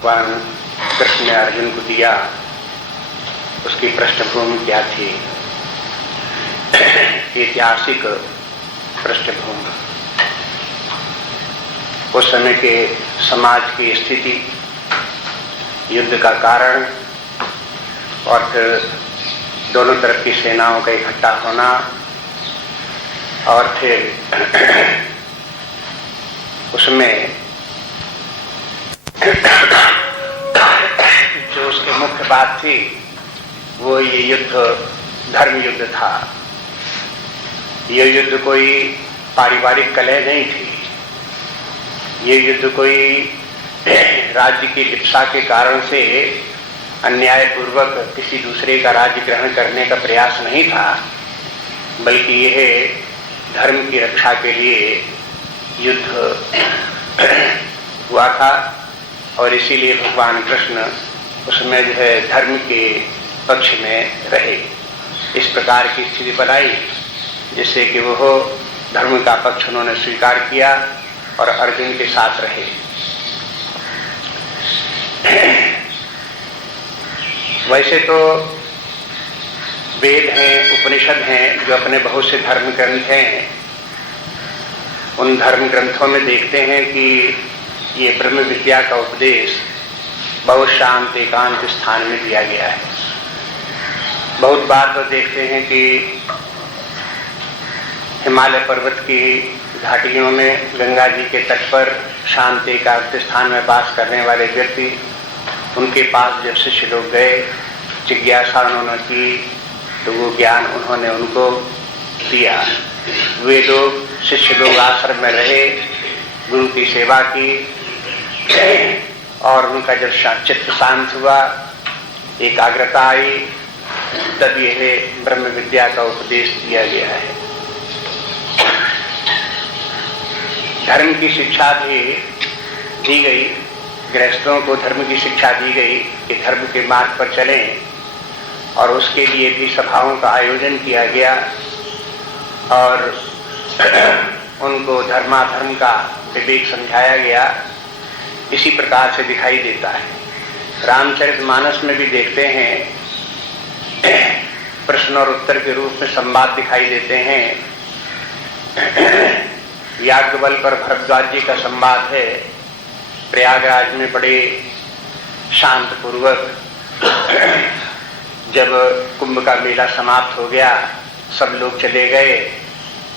भगवान कृष्ण ने अर्जुन को दिया, उसकी पृष्ठभूमि क्या थी? ऐतिहासिक पृष्ठभूमि, उस समय के समाज की स्थिति, युद्ध का कारण और फिर दोनों तरफ की सेनाओं का इकट्ठा होना और फिर उसमें जो उसकी मुख्य बात थी वो ये युद्ध धर्म युद्ध था। ये युद्ध कोई पारिवारिक कलह नहीं थी, ये युद्ध कोई राज्य की लिप्सा के कारण से अन्यायपूर्वक किसी दूसरे का राज्य ग्रहण करने का प्रयास नहीं था, बल्कि यह धर्म की रक्षा के लिए युद्ध हुआ था। और इसीलिए भगवान कृष्ण उसमें जो है धर्म के पक्ष में रहे। इस प्रकार की स्थिति बनाई जिससे कि वो धर्म का पक्ष उन्होंने स्वीकार किया और अर्जुन के साथ रहे। वैसे तो वेद हैं, उपनिषद हैं, जो अपने बहुत से धर्म ग्रंथ हैं, उन धर्म ग्रंथों में देखते हैं कि ये ब्रह्म विद्या का उपदेश बहुत शांत एकांत स्थान में दिया गया है। बहुत बार तो देखते हैं कि हिमालय पर्वत की घाटियों में गंगा जी के तट पर शांत एकांत स्थान में वास करने वाले व्यक्ति, उनके पास जब शिष्य लोग गए, जिज्ञासा उन्होंने की, तो वो ज्ञान उन्होंने उनको दिया। वे लोग शिष्य लोग आश्रम में रहे, गुरु की सेवा की और उनका जब चित्त शांत हुआ, एकाग्रता आई, तब यह ब्रह्म विद्या का उपदेश दिया गया है। धर्म की शिक्षा भी दी गई, गृहस्थों को धर्म की शिक्षा दी गई कि धर्म के मार्ग पर चलें, और उसके लिए भी सभाओं का आयोजन किया गया और उनको धर्माधर्म का विवेक समझाया गया। इसी प्रकार से दिखाई देता है। रामचरितमानस में भी देखते हैं प्रश्न और उत्तर के रूप में संवाद दिखाई देते हैं। याज्ञवल्क्य और भरद्वाज जी का संवाद है। प्रयागराज में बड़े शांत पूर्वक जब कुंभ का मेला समाप्त हो गया, सब लोग चले गए,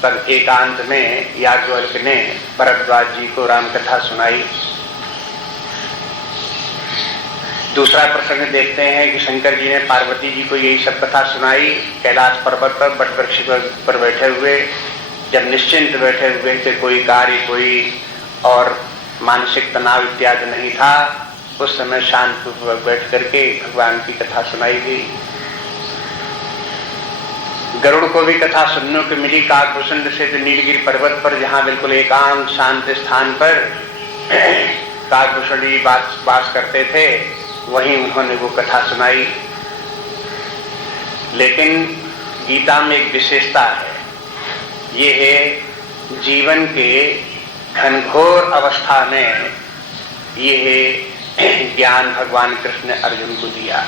तब एकांत में याज्ञवल्क्य ने भरद्वाज जी को रामकथा सुनाई। दूसरा प्रसंग देखते हैं कि शंकर जी ने पार्वती जी को यही सब कथा सुनाई। कैलाश पर्वत पर बटवृक्ष पर बैठे हुए, जब निश्चिंत बैठे हुए थे, कोई कार्य, कोई और मानसिक तनाव इत्यादि नहीं था, उस समय शांतिपूर्वक बैठ करके भगवान की कथा सुनाई गई। गरुड़ को भी कथा सुनने को मिली काकभूषण से, तो नीलगिरी पर्वत पर जहाँ बिल्कुल एकांत शांत स्थान पर काकभूषण जी वास करते थे, वहीं उन्होंने वो कथा सुनाई। लेकिन गीता में एक विशेषता है, ये है जीवन के घनघोर अवस्था में ये ज्ञान भगवान कृष्ण ने अर्जुन को दिया।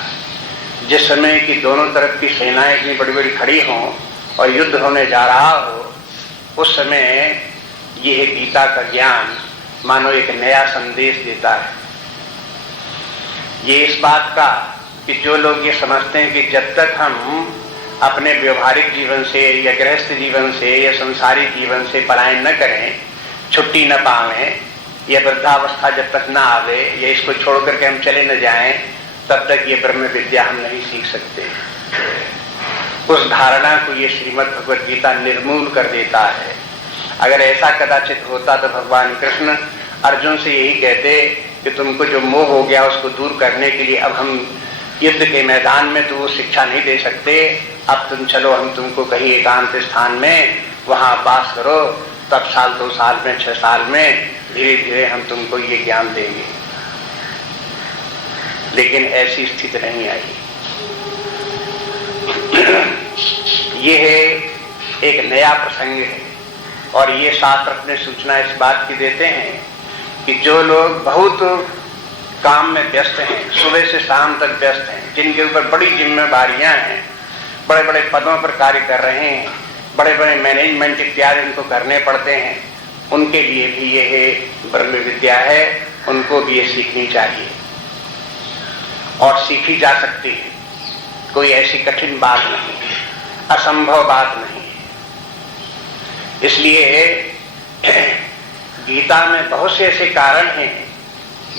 जिस समय की दोनों तरफ की सेनाएं इतनी बड़ी बड़ी खड़ी हों और युद्ध होने जा रहा हो, उस समय यह गीता का ज्ञान मानो एक नया संदेश देता है। ये इस बात का कि जो लोग ये समझते हैं कि जब तक हम अपने व्यवहारिक जीवन से या गृहस्थ जीवन से या संसारी जीवन से पलायन न करें, छुट्टी न पावें, या वृद्धावस्था जब तक न आवे, या इसको छोड़ करके हम चले न जाएं, तब तक ये ब्रह्म विद्या हम नहीं सीख सकते। उस धारणा को ये श्रीमद् भगवद गीता निर्मूल कर देता है। अगर ऐसा कदाचित होता तो भगवान कृष्ण अर्जुन से यही कहते कि तुमको जो मोह हो गया उसको दूर करने के लिए अब हम युद्ध के मैदान में तो वो शिक्षा नहीं दे सकते, अब तुम चलो, हम तुमको कहीं एकांत स्थान में वहां वास करो, तब साल 2 साल में 6 साल में धीरे धीरे हम तुमको ये ज्ञान देंगे। लेकिन ऐसी स्थिति नहीं आई। ये है एक नया प्रसंग है, और ये शास्त्र अपने सूचना इस बात की देते हैं कि जो लोग बहुत काम में व्यस्त हैं, सुबह से शाम तक व्यस्त हैं, जिनके ऊपर बड़ी जिम्मेदारियां हैं, बड़े बड़े पदों पर कार्य कर रहे हैं, बड़े बड़े मैनेजमेंट इत्यादि इनको करने पड़ते हैं, उनके लिए भी यह ब्रह्म विद्या है, उनको भी ये सीखनी चाहिए और सीखी जा सकती है। कोई ऐसी कठिन बात नहीं है, असंभव बात नहीं है। इसलिए गीता में बहुत से ऐसे कारण हैं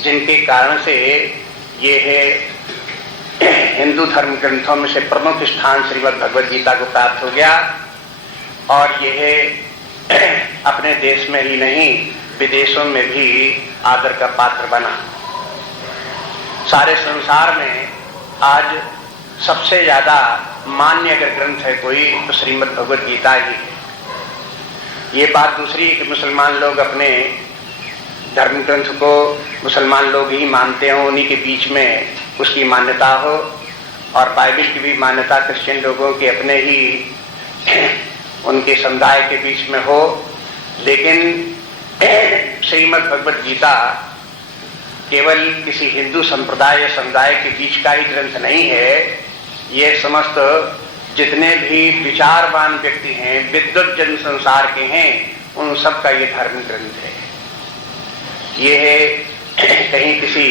जिनके कारण से ये है हिंदू धर्म ग्रंथों में से प्रमुख स्थान श्रीमद् भगवद गीता को प्राप्त हो गया और यह अपने देश में ही नहीं विदेशों में भी आदर का पात्र बना। सारे संसार में आज सबसे ज्यादा मान्य अगर ग्रंथ है कोई तो श्रीमद् भगवद गीता ही है। ये बात दूसरी कि मुसलमान लोग अपने धर्म ग्रंथ को मुसलमान लोग ही मानते हो, उन्हीं के बीच में उसकी मान्यता हो, और बाइबल की भी मान्यता क्रिश्चियन लोगों के अपने ही उनके समुदाय के बीच में हो। लेकिन श्रीमद् भगवद गीता केवल किसी हिंदू संप्रदाय या समुदाय के बीच का ही ग्रंथ नहीं है, ये समस्त जितने भी विचारवान व्यक्ति हैं, विद्वत जन संसार के हैं, उन सब का ये धर्म ग्रंथ है। ये कहीं किसी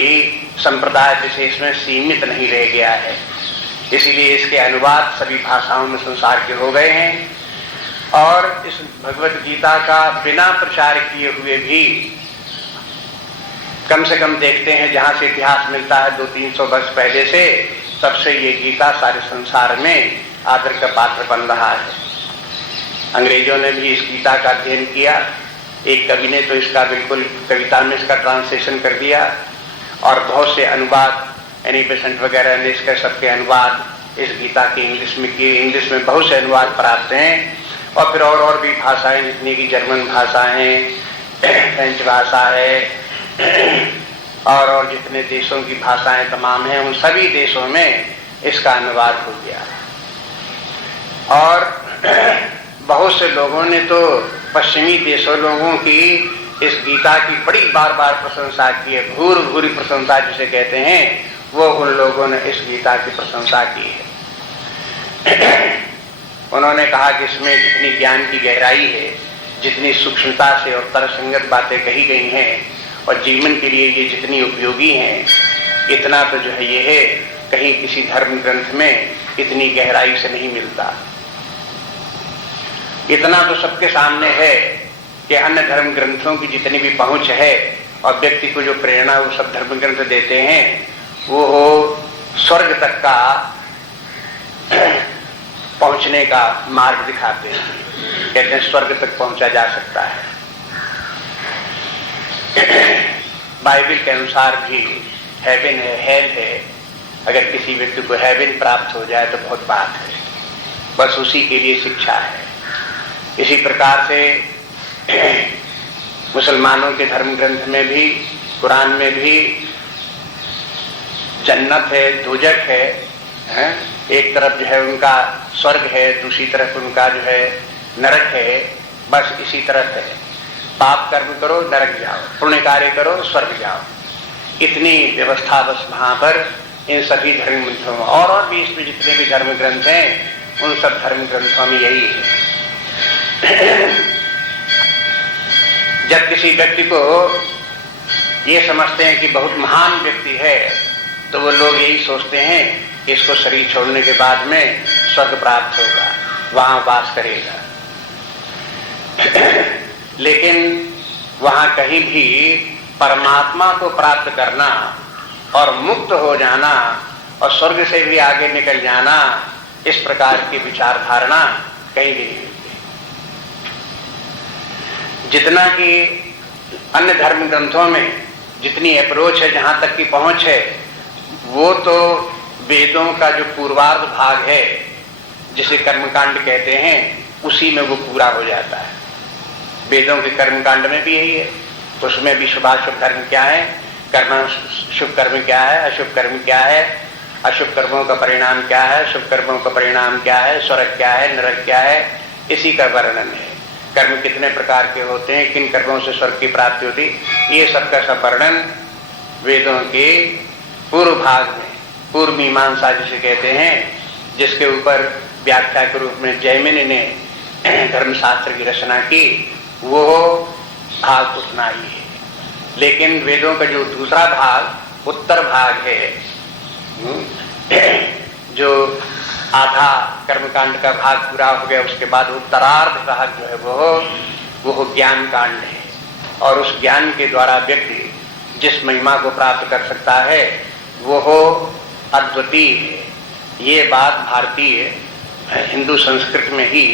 संप्रदाय विशेष में सीमित नहीं रह गया है, इसीलिए इसके अनुवाद सभी भाषाओं में संसार के हो गए हैं। और इस भगवद गीता का बिना प्रचार किए हुए भी कम से कम देखते हैं, जहां से इतिहास मिलता है 200-300 वर्ष पहले से, तब से ये गीता सारे संसार में आदर का पात्र बन रहा है। अंग्रेजों ने भी इस गीता का अध्ययन किया, एक कवि ने तो इसका बिल्कुल कविता में इसका ट्रांसलेशन कर दिया, और बहुत से अनुवाद एनी बेसेंट वगैरह ने इसके सबके अनुवाद इस गीता के इंग्लिश में किए। इंग्लिश में बहुत से अनुवाद प्राप्त हैं, और फिर और भी भाषाएं जितनी की जर्मन भाषा है, फ्रेंच भाषा है, और जितने देशों की भाषाएं तमाम हैं, उन सभी देशों में इसका अनुवाद हो गया। और बहुत से लोगों ने तो पश्चिमी देशों लोगों की इस गीता की बड़ी बार बार प्रशंसा की है, भूर भूरी प्रशंसा जिसे कहते हैं, वो उन लोगों ने इस गीता की प्रशंसा की है। उन्होंने कहा कि इसमें जितनी ज्ञान की गहराई है, जितनी सूक्ष्मता से और तर्कसंगत बातें कही गई हैं, और जीवन के लिए ये जितनी उपयोगी हैं, इतना तो जो है ये है कहीं किसी धर्म ग्रंथ में इतनी गहराई से नहीं मिलता। इतना तो सबके सामने है कि अन्य धर्म ग्रंथों की जितनी भी पहुंच है और व्यक्ति को जो प्रेरणा वो सब धर्म ग्रंथ देते हैं, वो हो स्वर्ग तक का पहुंचने का मार्ग दिखाते हैं। कहते हैं स्वर्ग तक पहुंचा जा सकता है। बाइबल के अनुसार भी हेवन है, हेल है। अगर किसी व्यक्ति को हेवन प्राप्त हो जाए तो बहुत बात है, बस उसी के लिए शिक्षा है। इसी प्रकार से मुसलमानों के धर्म ग्रंथ में भी, कुरान में भी जन्नत है, दोजख है, एक तरफ जो है उनका स्वर्ग है, दूसरी तरफ उनका जो है नरक है। बस इसी तरह है, पाप कर्म करो नरक जाओ, पुण्य कार्य करो स्वर्ग जाओ। इतनी व्यवस्था बस वहां पर इन सभी धर्म ग्रंथों में, और भी इसमें जितने भी धर्म ग्रंथ हैं, उन सब धर्म ग्रंथों में यही है। जब किसी व्यक्ति को ये समझते हैं कि बहुत महान व्यक्ति है, तो वो लोग यही सोचते हैं कि इसको शरीर छोड़ने के बाद में स्वर्ग प्राप्त होगा, वहां वास करेगा। लेकिन वहां कहीं भी परमात्मा को प्राप्त करना और मुक्त हो जाना और स्वर्ग से भी आगे निकल जाना, इस प्रकार की विचार धारणा कहीं भी नहीं मिलती। जितना कि अन्य धर्म ग्रंथों में जितनी अप्रोच है, जहां तक की पहुंच है, वो तो वेदों का जो पूर्वार्ध भाग है, जिसे कर्मकांड कहते हैं, उसी में वो पूरा हो जाता है। वेदों के कर्मकांड में भी यही है, उसमें भी शुभाशुभ धर्म क्या है, कर्म शुभ कर्म क्या है, अशुभ कर्म क्या है, अशुभ कर्मों का परिणाम क्या है, शुभ कर्मों का परिणाम क्या है, स्वर्ग क्या है, नरक क्या है, इसी का वर्णन है। कर्म कितने प्रकार के होते हैं, किन कर्मों से स्वर्ग की प्राप्ति होती, ये सब का सब वर्णन वेदों के पूर्व भाग में, पूर्व मीमांसा जिसे कहते हैं, जिसके ऊपर व्याख्या के रूप में जैमिनि ने धर्मशास्त्र की रचना की, वो भाग उतना ही है। लेकिन वेदों का जो दूसरा भाग, उत्तर भाग है, जो आधा कर्मकांड का भाग पूरा हो गया, उसके बाद उत्तरार्ध भाग जो है वो ज्ञान कांड है। और उस ज्ञान के द्वारा व्यक्ति जिस महिमा को प्राप्त कर सकता है वो अद्वितीय है। ये बात भारतीय हिंदू संस्कृति में ही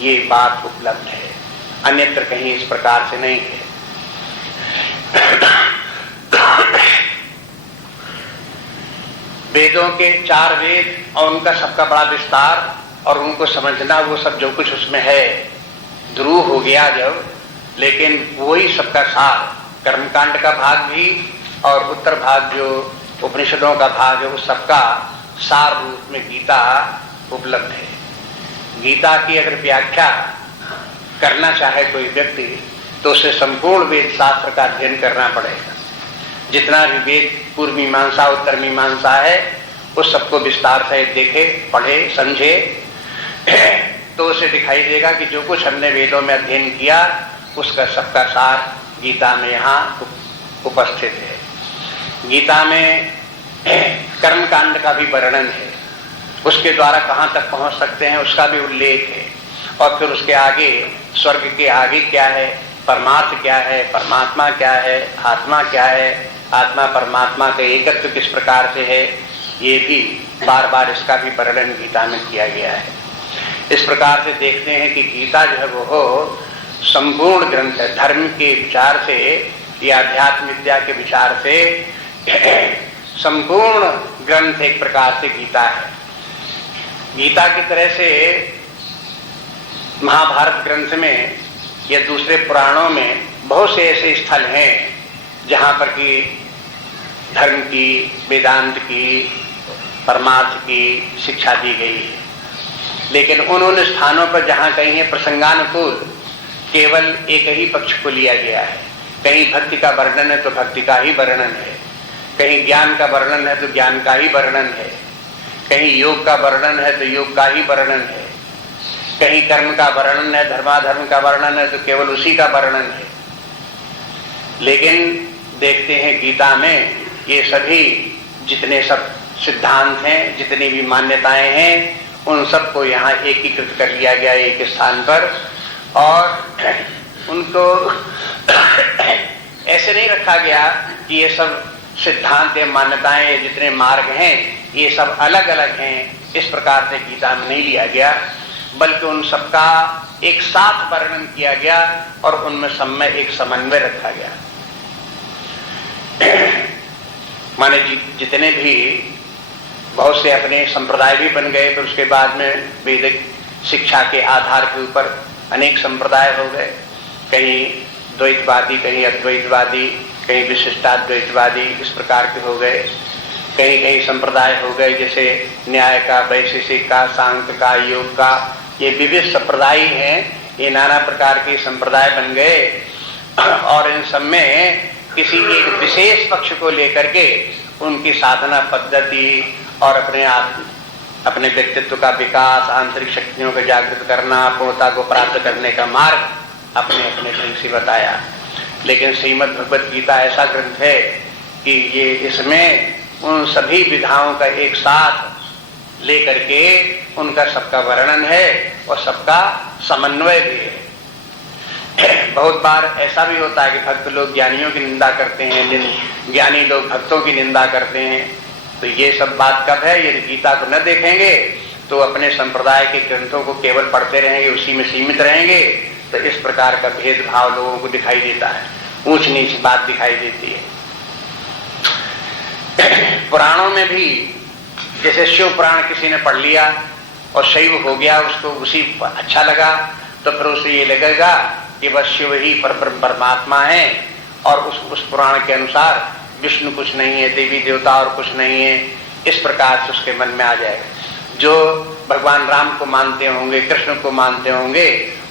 ये बात उपलब्ध है, अन्यत्र कहीं इस प्रकार से नहीं है। वेदों के 4 वेद और उनका सबका बड़ा विस्तार और उनको समझना, वो सब जो कुछ उसमें है ध्रुव हो गया जब, लेकिन वही सबका सार, कर्मकांड का भाग भी और उत्तर भाग जो उपनिषदों का भाग है, उस सबका सार रूप में गीता उपलब्ध है। गीता की अगर व्याख्या करना चाहे कोई व्यक्ति तो उसे संपूर्ण वेद शास्त्र का अध्ययन करना पड़ेगा। जितना भी वेद पूर्व मीमांसा उत्तर मीमांसा है उस सबको विस्तार से देखे, पढ़े, समझे तो उसे दिखाई देगा कि जो कुछ हमने वेदों में अध्ययन किया उसका सबका सार गीता में यहाँ उपस्थित है। गीता में कर्मकांड का भी वर्णन है, उसके द्वारा कहाँ तक पहुँच सकते हैं उसका भी उल्लेख है। और फिर उसके आगे स्वर्ग के आगे क्या है, परमार्थ क्या है, परमात्मा क्या है, आत्मा क्या है, आत्मा परमात्मा का एकत्व किस प्रकार से है, ये भी बार बार इसका भी वर्णन गीता में किया गया है। इस प्रकार से देखते हैं कि गीता जो है वो संपूर्ण ग्रंथ है। धर्म के विचार से या अध्यात्म विद्या के विचार से संपूर्ण ग्रंथ एक प्रकार से गीता है। गीता की तरह से महाभारत ग्रंथ में या दूसरे पुराणों में बहुत से ऐसे स्थल हैं जहाँ पर कि धर्म की, वेदांत की, परमार्थ की शिक्षा दी गई है। लेकिन उन स्थानों पर जहाँ कहीं है प्रसंगानुकूल केवल एक ही पक्ष को लिया गया है। कहीं भक्ति का वर्णन है तो भक्ति का ही वर्णन है, कहीं ज्ञान का वर्णन है तो ज्ञान का ही वर्णन है, कहीं योग का वर्णन है तो योग का ही वर्णन है, कहीं कर्म का वर्णन है, धर्माधर्म का वर्णन है तो केवल उसी का वर्णन है। लेकिन देखते हैं गीता में ये सभी जितने सब सिद्धांत हैं, जितनी भी मान्यताएं हैं, उन सबको यहाँ एकीकृत कर लिया गया एक स्थान पर। और उनको ऐसे नहीं रखा गया कि ये सब सिद्धांत या मान्यताएं, जितने मार्ग हैं ये सब अलग अलग हैं, इस प्रकार से गीता में नहीं लिया गया, बल्कि उन सबका एक साथ वर्णन किया गया और उनमें सब में एक समन्वय रखा गया। माने जितने भी बहुत से अपने संप्रदाय भी बन गए, फिर उसके बाद में वैदिक शिक्षा के आधार के ऊपर अनेक संप्रदाय हो गए, कहीं द्वैतवादी, कहीं अद्वैतवादी, कहीं विशिष्टाद्वैतवादी, इस प्रकार के हो गए। कहीं कहीं संप्रदाय हो गए जैसे न्याय का, वैशेषिक का, सांख्य का, योग का, ये विविध संप्रदाय हैं, ये नाना प्रकार के संप्रदाय बन गए। और इन सब में किसी एक विशेष पक्ष को लेकर के उनकी साधना पद्धति और अपने व्यक्तित्व का विकास, आंतरिक शक्तियों को जागृत करना, पूर्णता को प्राप्त करने का मार्ग अपने अपने ढंग से बताया। लेकिन श्रीमद् भगवत गीता ऐसा ग्रंथ है कि ये इसमें उन सभी विधाओं का एक साथ लेकर के उनका सबका वर्णन है और सबका समन्वय भी है। बहुत बार ऐसा भी होता है कि भक्त लोग ज्ञानियों की निंदा करते हैं, ज्ञानी लोग भक्तों की निंदा करते हैं। तो ये सब बात कब है? यदि गीता को न देखेंगे तो अपने संप्रदाय के ग्रंथों को केवल पढ़ते रहेंगे, उसी में सीमित रहेंगे, तो इस प्रकार का भेदभाव लोगों को दिखाई देता है, ऊंच नीच बात दिखाई देती है। पुराणों में भी जैसे शिव पुराण किसी ने पढ़ लिया और शैव हो गया, उसको उसी अच्छा लगा, तो फिर उसे ये लगेगा कि बस शिव ही परमात्मा है और उस पुराण के अनुसार विष्णु कुछ नहीं है, देवी देवता और कुछ नहीं है, इस प्रकार से उसके मन में आ जाएगा। जो भगवान राम को मानते होंगे, कृष्ण को मानते होंगे,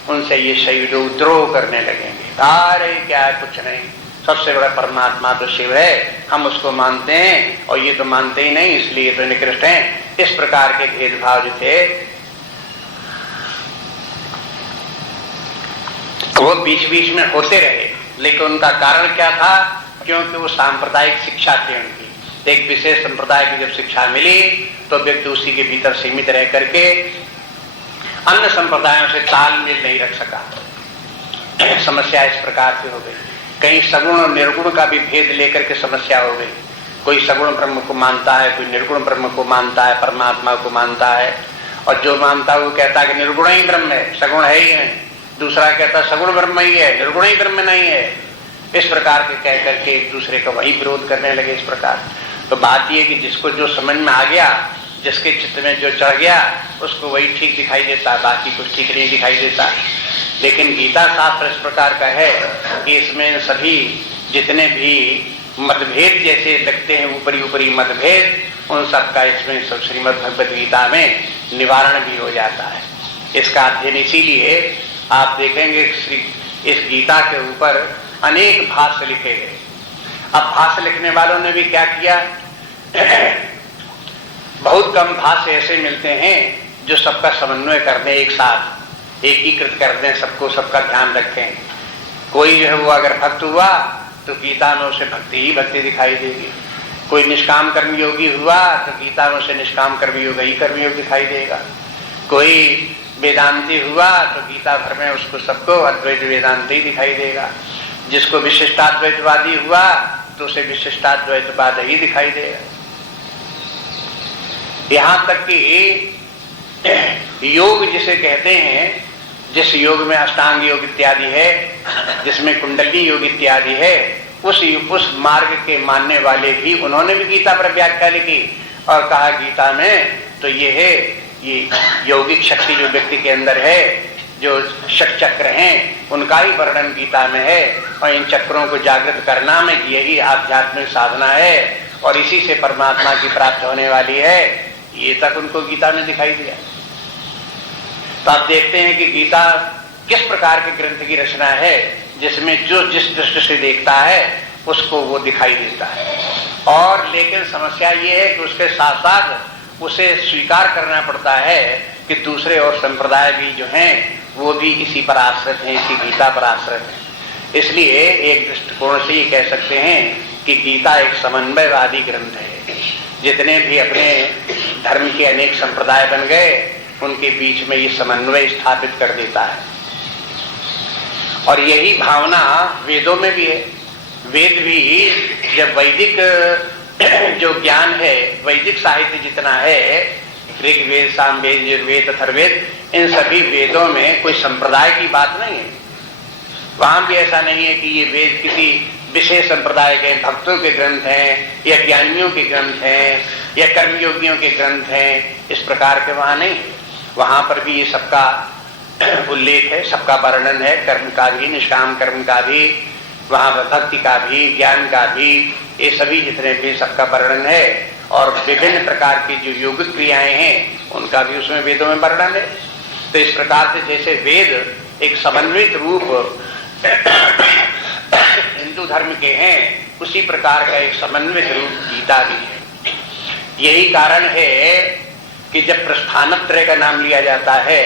उनसे ये शैव द्रोह करने लगेंगे, अरे क्या कुछ नहीं, सबसे बड़ा परमात्मा तो शिव है, हम उसको मानते हैं और ये तो मानते ही नहीं, इसलिए तो निकृष्ट हैं। इस प्रकार के भेदभाव जो थे वो बीच बीच में होते रहे, लेकिन उनका कारण क्या था? क्योंकि वो सांप्रदायिक शिक्षा थी उनकी। एक विशेष संप्रदाय की जब शिक्षा मिली तो व्यक्ति उसी के भीतर सीमित रह करके अन्य संप्रदायों से तालमेल नहीं रख सका। समस्या इस प्रकार से हो गई। कहीं सगुण और निर्गुण का भी भेद लेकर के समस्या हो गई। कोई सगुण ब्रह्म को मानता है, कोई निर्गुण ब्रह्म को मानता है, परमात्मा को मानता है, और जो मानता है वो कहता है कि निर्गुण ही ब्रह्म है, सगुण है ही नहीं। दूसरा कहता है सगुण ब्रह्म ही है, निर्गुण ही ब्रह्म नहीं है। इस प्रकार के कह करके एक दूसरे का वही विरोध करने लगे। इस प्रकार तो बात यह कि जिसको जो समझ में आ गया, जिसके चित्त में जो चढ़ गया, उसको वही ठीक दिखाई देता, बाकी कुछ ठीक नहीं दिखाई देता। लेकिन गीता शास्त्र इस प्रकार का है कि इसमें सभी जितने भी मतभेद जैसे लगते हैं, ऊपरी ऊपरी मतभेद, उन सबका इसमें सब श्रीमद् भगवद गीता में निवारण भी हो जाता है। इसका अध्ययन इसीलिए आप देखेंगे इस गीता के ऊपर अनेक भाष्य लिखे गए। अब भाष्य लिखने वालों ने भी क्या किया, बहुत कम भाष्य ऐसे मिलते हैं जो सबका समन्वय कर दें, एक साथ एकीकृत कर दें, सबको सबका ध्यान रखें। कोई जो है वो अगर भक्त हुआ तो गीता में उसे भक्ति ही भक्ति दिखाई देगी। कोई निष्काम कर्मयोगी हुआ तो गीता में उसे निष्काम कर्मयोग ही कर्मयोग दिखाई देगा। कोई वेदांती हुआ तो गीता भर में उसको सबको अद्वैत वेदांती दिखाई देगा। जिसको विशिष्टाद्वैतवादी हुआ तो उसे विशिष्टाद्वैतवाद ही दिखाई देगा। यहां तक कि योग जिसे कहते हैं, जिस योग में अष्टांग योग इत्यादि है, जिसमें कुंडली योग इत्यादि है, उस मार्ग के मानने वाले भी उन्होंने भी गीता पर व्याख्या लिखी और कहा गीता में तो ये है, ये यौगिक शक्ति जो व्यक्ति के अंदर है, जो षट चक्र हैं, उनका ही वर्णन गीता में है और इन चक्रों को जागृत करना में यही आध्यात्मिक साधना है और इसी से परमात्मा की प्राप्त होने वाली है। ये तक उनको गीता में दिखाई दिया। तो आप देखते हैं कि गीता किस प्रकार के ग्रंथ की रचना है, जिसमें जो जिस दृष्टि से देखता है उसको वो दिखाई देता है। और लेकिन समस्या ये है कि उसके साथ साथ उसे स्वीकार करना पड़ता है कि दूसरे और संप्रदाय भी जो हैं वो भी इसी पर आश्रित हैं, इसी गीता पर आश्रित हैं। इसलिए एक दृष्टिकोण से ये कह सकते हैं कि गीता एक समन्वयवादी ग्रंथ है। जितने भी अपने धर्म के अनेक संप्रदाय बन गए, उनके बीच में ये समन्वय स्थापित कर देता है। और यही भावना वेदों में भी है। वेद भी जब वैदिक जो ज्ञान है, वैदिक साहित्य जितना है, ऋग्वेद, सामवेद, यजुर्वेद, अथर्ववेद, इन सभी वेदों में कोई संप्रदाय की बात नहीं है। वहां भी ऐसा नहीं है कि ये वेद किसी विशेष संप्रदाय के भक्तों के ग्रंथ हैं या ज्ञानियों के ग्रंथ हैं या कर्मयोगियों के ग्रंथ हैं, इस प्रकार के वहां नहीं है। वहां पर भी ये सबका उल्लेख है, सबका वर्णन है, कर्म का भी, निष्काम कर्म का भी, वहां पर भक्ति का भी, ज्ञान का भी, ये सभी जितने भी सबका वर्णन है। और विभिन्न प्रकार की जो योगिक क्रियाएं हैं उनका भी उसमें वेदों में वर्णन है। तो इस प्रकार से जैसे वेद एक समन्वित रूप हिंदू धर्म के हैं, उसी प्रकार का एक समन्वित रूप गीता भी है। यही कारण है कि जब प्रस्थानत्रय का नाम लिया जाता है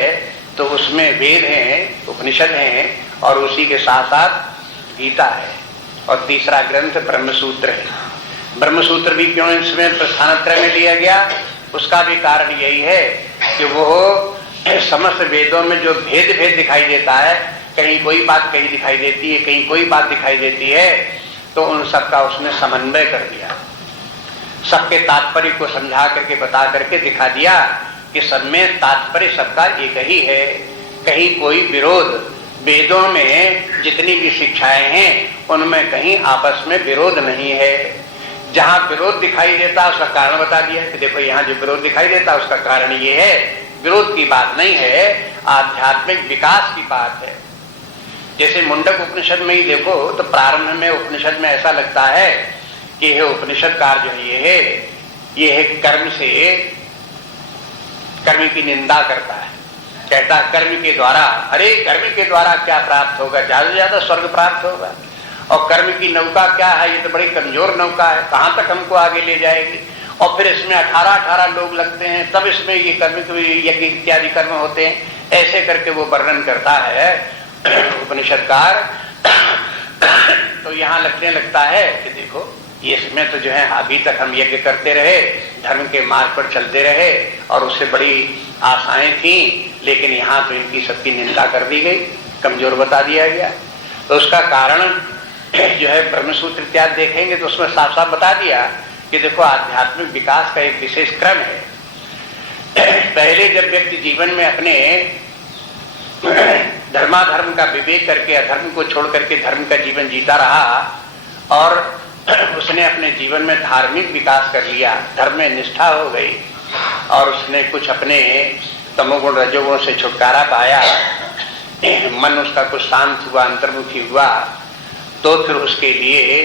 तो उसमें वेद हैं, उपनिषद हैं और उसी के साथ साथ गीता है। और तीसरा ग्रंथ ब्रह्मसूत्र है। ब्रह्मसूत्र भी क्यों इसमें प्रस्थानत्रय में लिया गया, उसका भी कारण यही है कि वो समस्त वेदों में जो भेद दिखाई देता है, कहीं कोई बात कहीं दिखाई देती है, कहीं कोई बात दिखाई देती है, तो उन सबका उसने समन्वय कर दिया। सबके तात्पर्य को समझा करके बता करके दिखा दिया कि सब में तात्पर्य सबका एक ही है। कहीं कोई विरोध, वेदों में जितनी भी शिक्षाएं हैं उनमें कहीं आपस में विरोध नहीं है। जहां विरोध दिखाई देता उसका कारण बता दिया कि देखो यहाँ जो विरोध दिखाई देता उसका कारण ये है। विरोध की बात नहीं है, आध्यात्मिक विकास की बात है। जैसे मुंडक उपनिषद में ही देखो तो प्रारंभ में उपनिषद में ऐसा लगता है कि यह उपनिषदकार जो ये है कर्म से, कर्म की निंदा करता है। कहता कर्म के द्वारा, अरे कर्म के द्वारा क्या प्राप्त होगा, ज्यादा से ज्यादा स्वर्ग प्राप्त होगा। और कर्म की नौका क्या है, ये तो बड़ी कमजोर नौका है, कहां तक हमको आगे ले जाएगी। और फिर इसमें 18 लोग लगते हैं, तब इसमें ये कर्म यज्ञ इत्यादि कर्म होते हैं। ऐसे करके वो वर्णन करता है उपनिषदकार। तो यहाँ लगता है कि देखो इसमें तो जो है अभी तक हम यज्ञ करते रहे, धर्म के मार्ग पर चलते रहे और उससे बड़ी आशाएं थी, लेकिन यहाँ तो इनकी सबकी निंदा कर दी गई, कमजोर बता दिया गया। तो उसका कारण जो है ब्रह्मसूत्र इत्यादि देखेंगे तो उसमें साफ साफ बता दिया कि देखो आध्यात्मिक विकास का एक विशेष क्रम है। पहले जब व्यक्ति जीवन में अपने धर्माधर्म का विवेक करके अधर्म को छोड़ करके धर्म का जीवन जीता रहा और उसने अपने जीवन में धार्मिक विकास कर लिया, धर्म में निष्ठा हो गई और उसने कुछ अपने तमोगुण रजोगुण से छुटकारा पाया, मन उसका कुछ शांत हुआ, अंतर्मुखी हुआ, तो फिर उसके लिए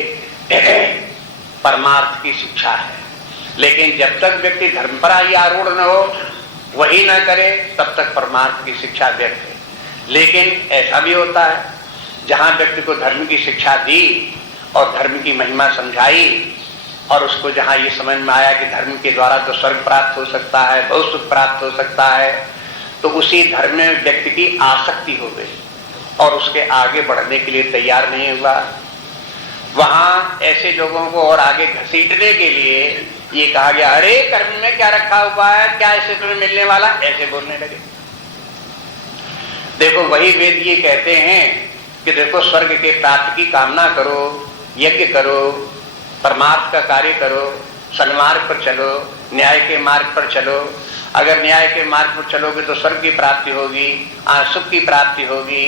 परमार्थ की शिक्षा है। लेकिन जब तक व्यक्ति धर्म पर ही आरूढ़ न हो, वही न करे, तब तक परमार्थ की शिक्षा व्यर्थ है। लेकिन ऐसा भी होता है जहां व्यक्ति को धर्म की शिक्षा दी और धर्म की महिमा समझाई और उसको जहां ये समझ में आया कि धर्म के द्वारा तो स्वर्ग प्राप्त हो सकता है, बहुत सुख प्राप्त हो सकता है, तो उसी धर्म में व्यक्ति की आसक्ति हो गई और उसके आगे बढ़ने के लिए तैयार नहीं हुआ। वहां ऐसे लोगों को और आगे घसीटने के लिए ये कहा गया, अरे कर्म में क्या रखा हुआ है, क्या इससे तुम्हें मिलने वाला, ऐसे बोलने लगे। देखो वही वेद ये कहते हैं कि देखो स्वर्ग के प्राप्ति की कामना करो, यज्ञ करो, परमार्थ का कार्य करो, सन्मार्ग पर चलो, न्याय के मार्ग पर चलो। अगर न्याय के मार्ग पर चलोगे तो स्वर्ग की प्राप्ति होगी, सुख की प्राप्ति होगी,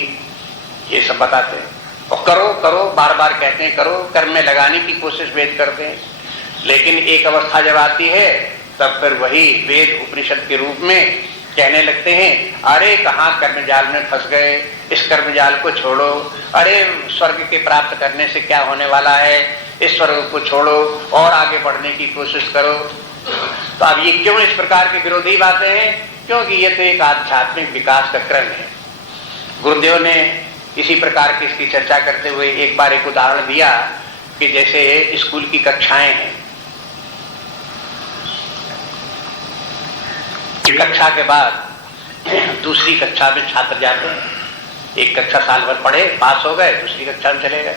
ये सब बताते हैं। और करो करो बार बार कहते हैं, करो, कर्म में लगाने की कोशिश वेद करते हैं। लेकिन एक अवस्था जब आती है तब फिर वही वेद उपनिषद के रूप में कहने लगते हैं, अरे कहाँ कर्मजाल में फंस गए, इस कर्मजाल को छोड़ो, अरे स्वर्ग के प्राप्त करने से क्या होने वाला है, इस स्वर्ग को छोड़ो और आगे बढ़ने की कोशिश करो। तो अब ये क्यों इस प्रकार की विरोधी बातें हैं? क्योंकि ये तो एक आध्यात्मिक विकास का क्रम है। गुरुदेव ने इसी प्रकार की इसकी चर्चा करते हुए एक बार एक उदाहरण दिया कि जैसे स्कूल की कक्षाएं हैं, कक्षा के बाद दूसरी कक्षा में छात्र जाते हैं, एक कक्षा साल भर पढ़े, पास हो गए, दूसरी कक्षा में चले गए।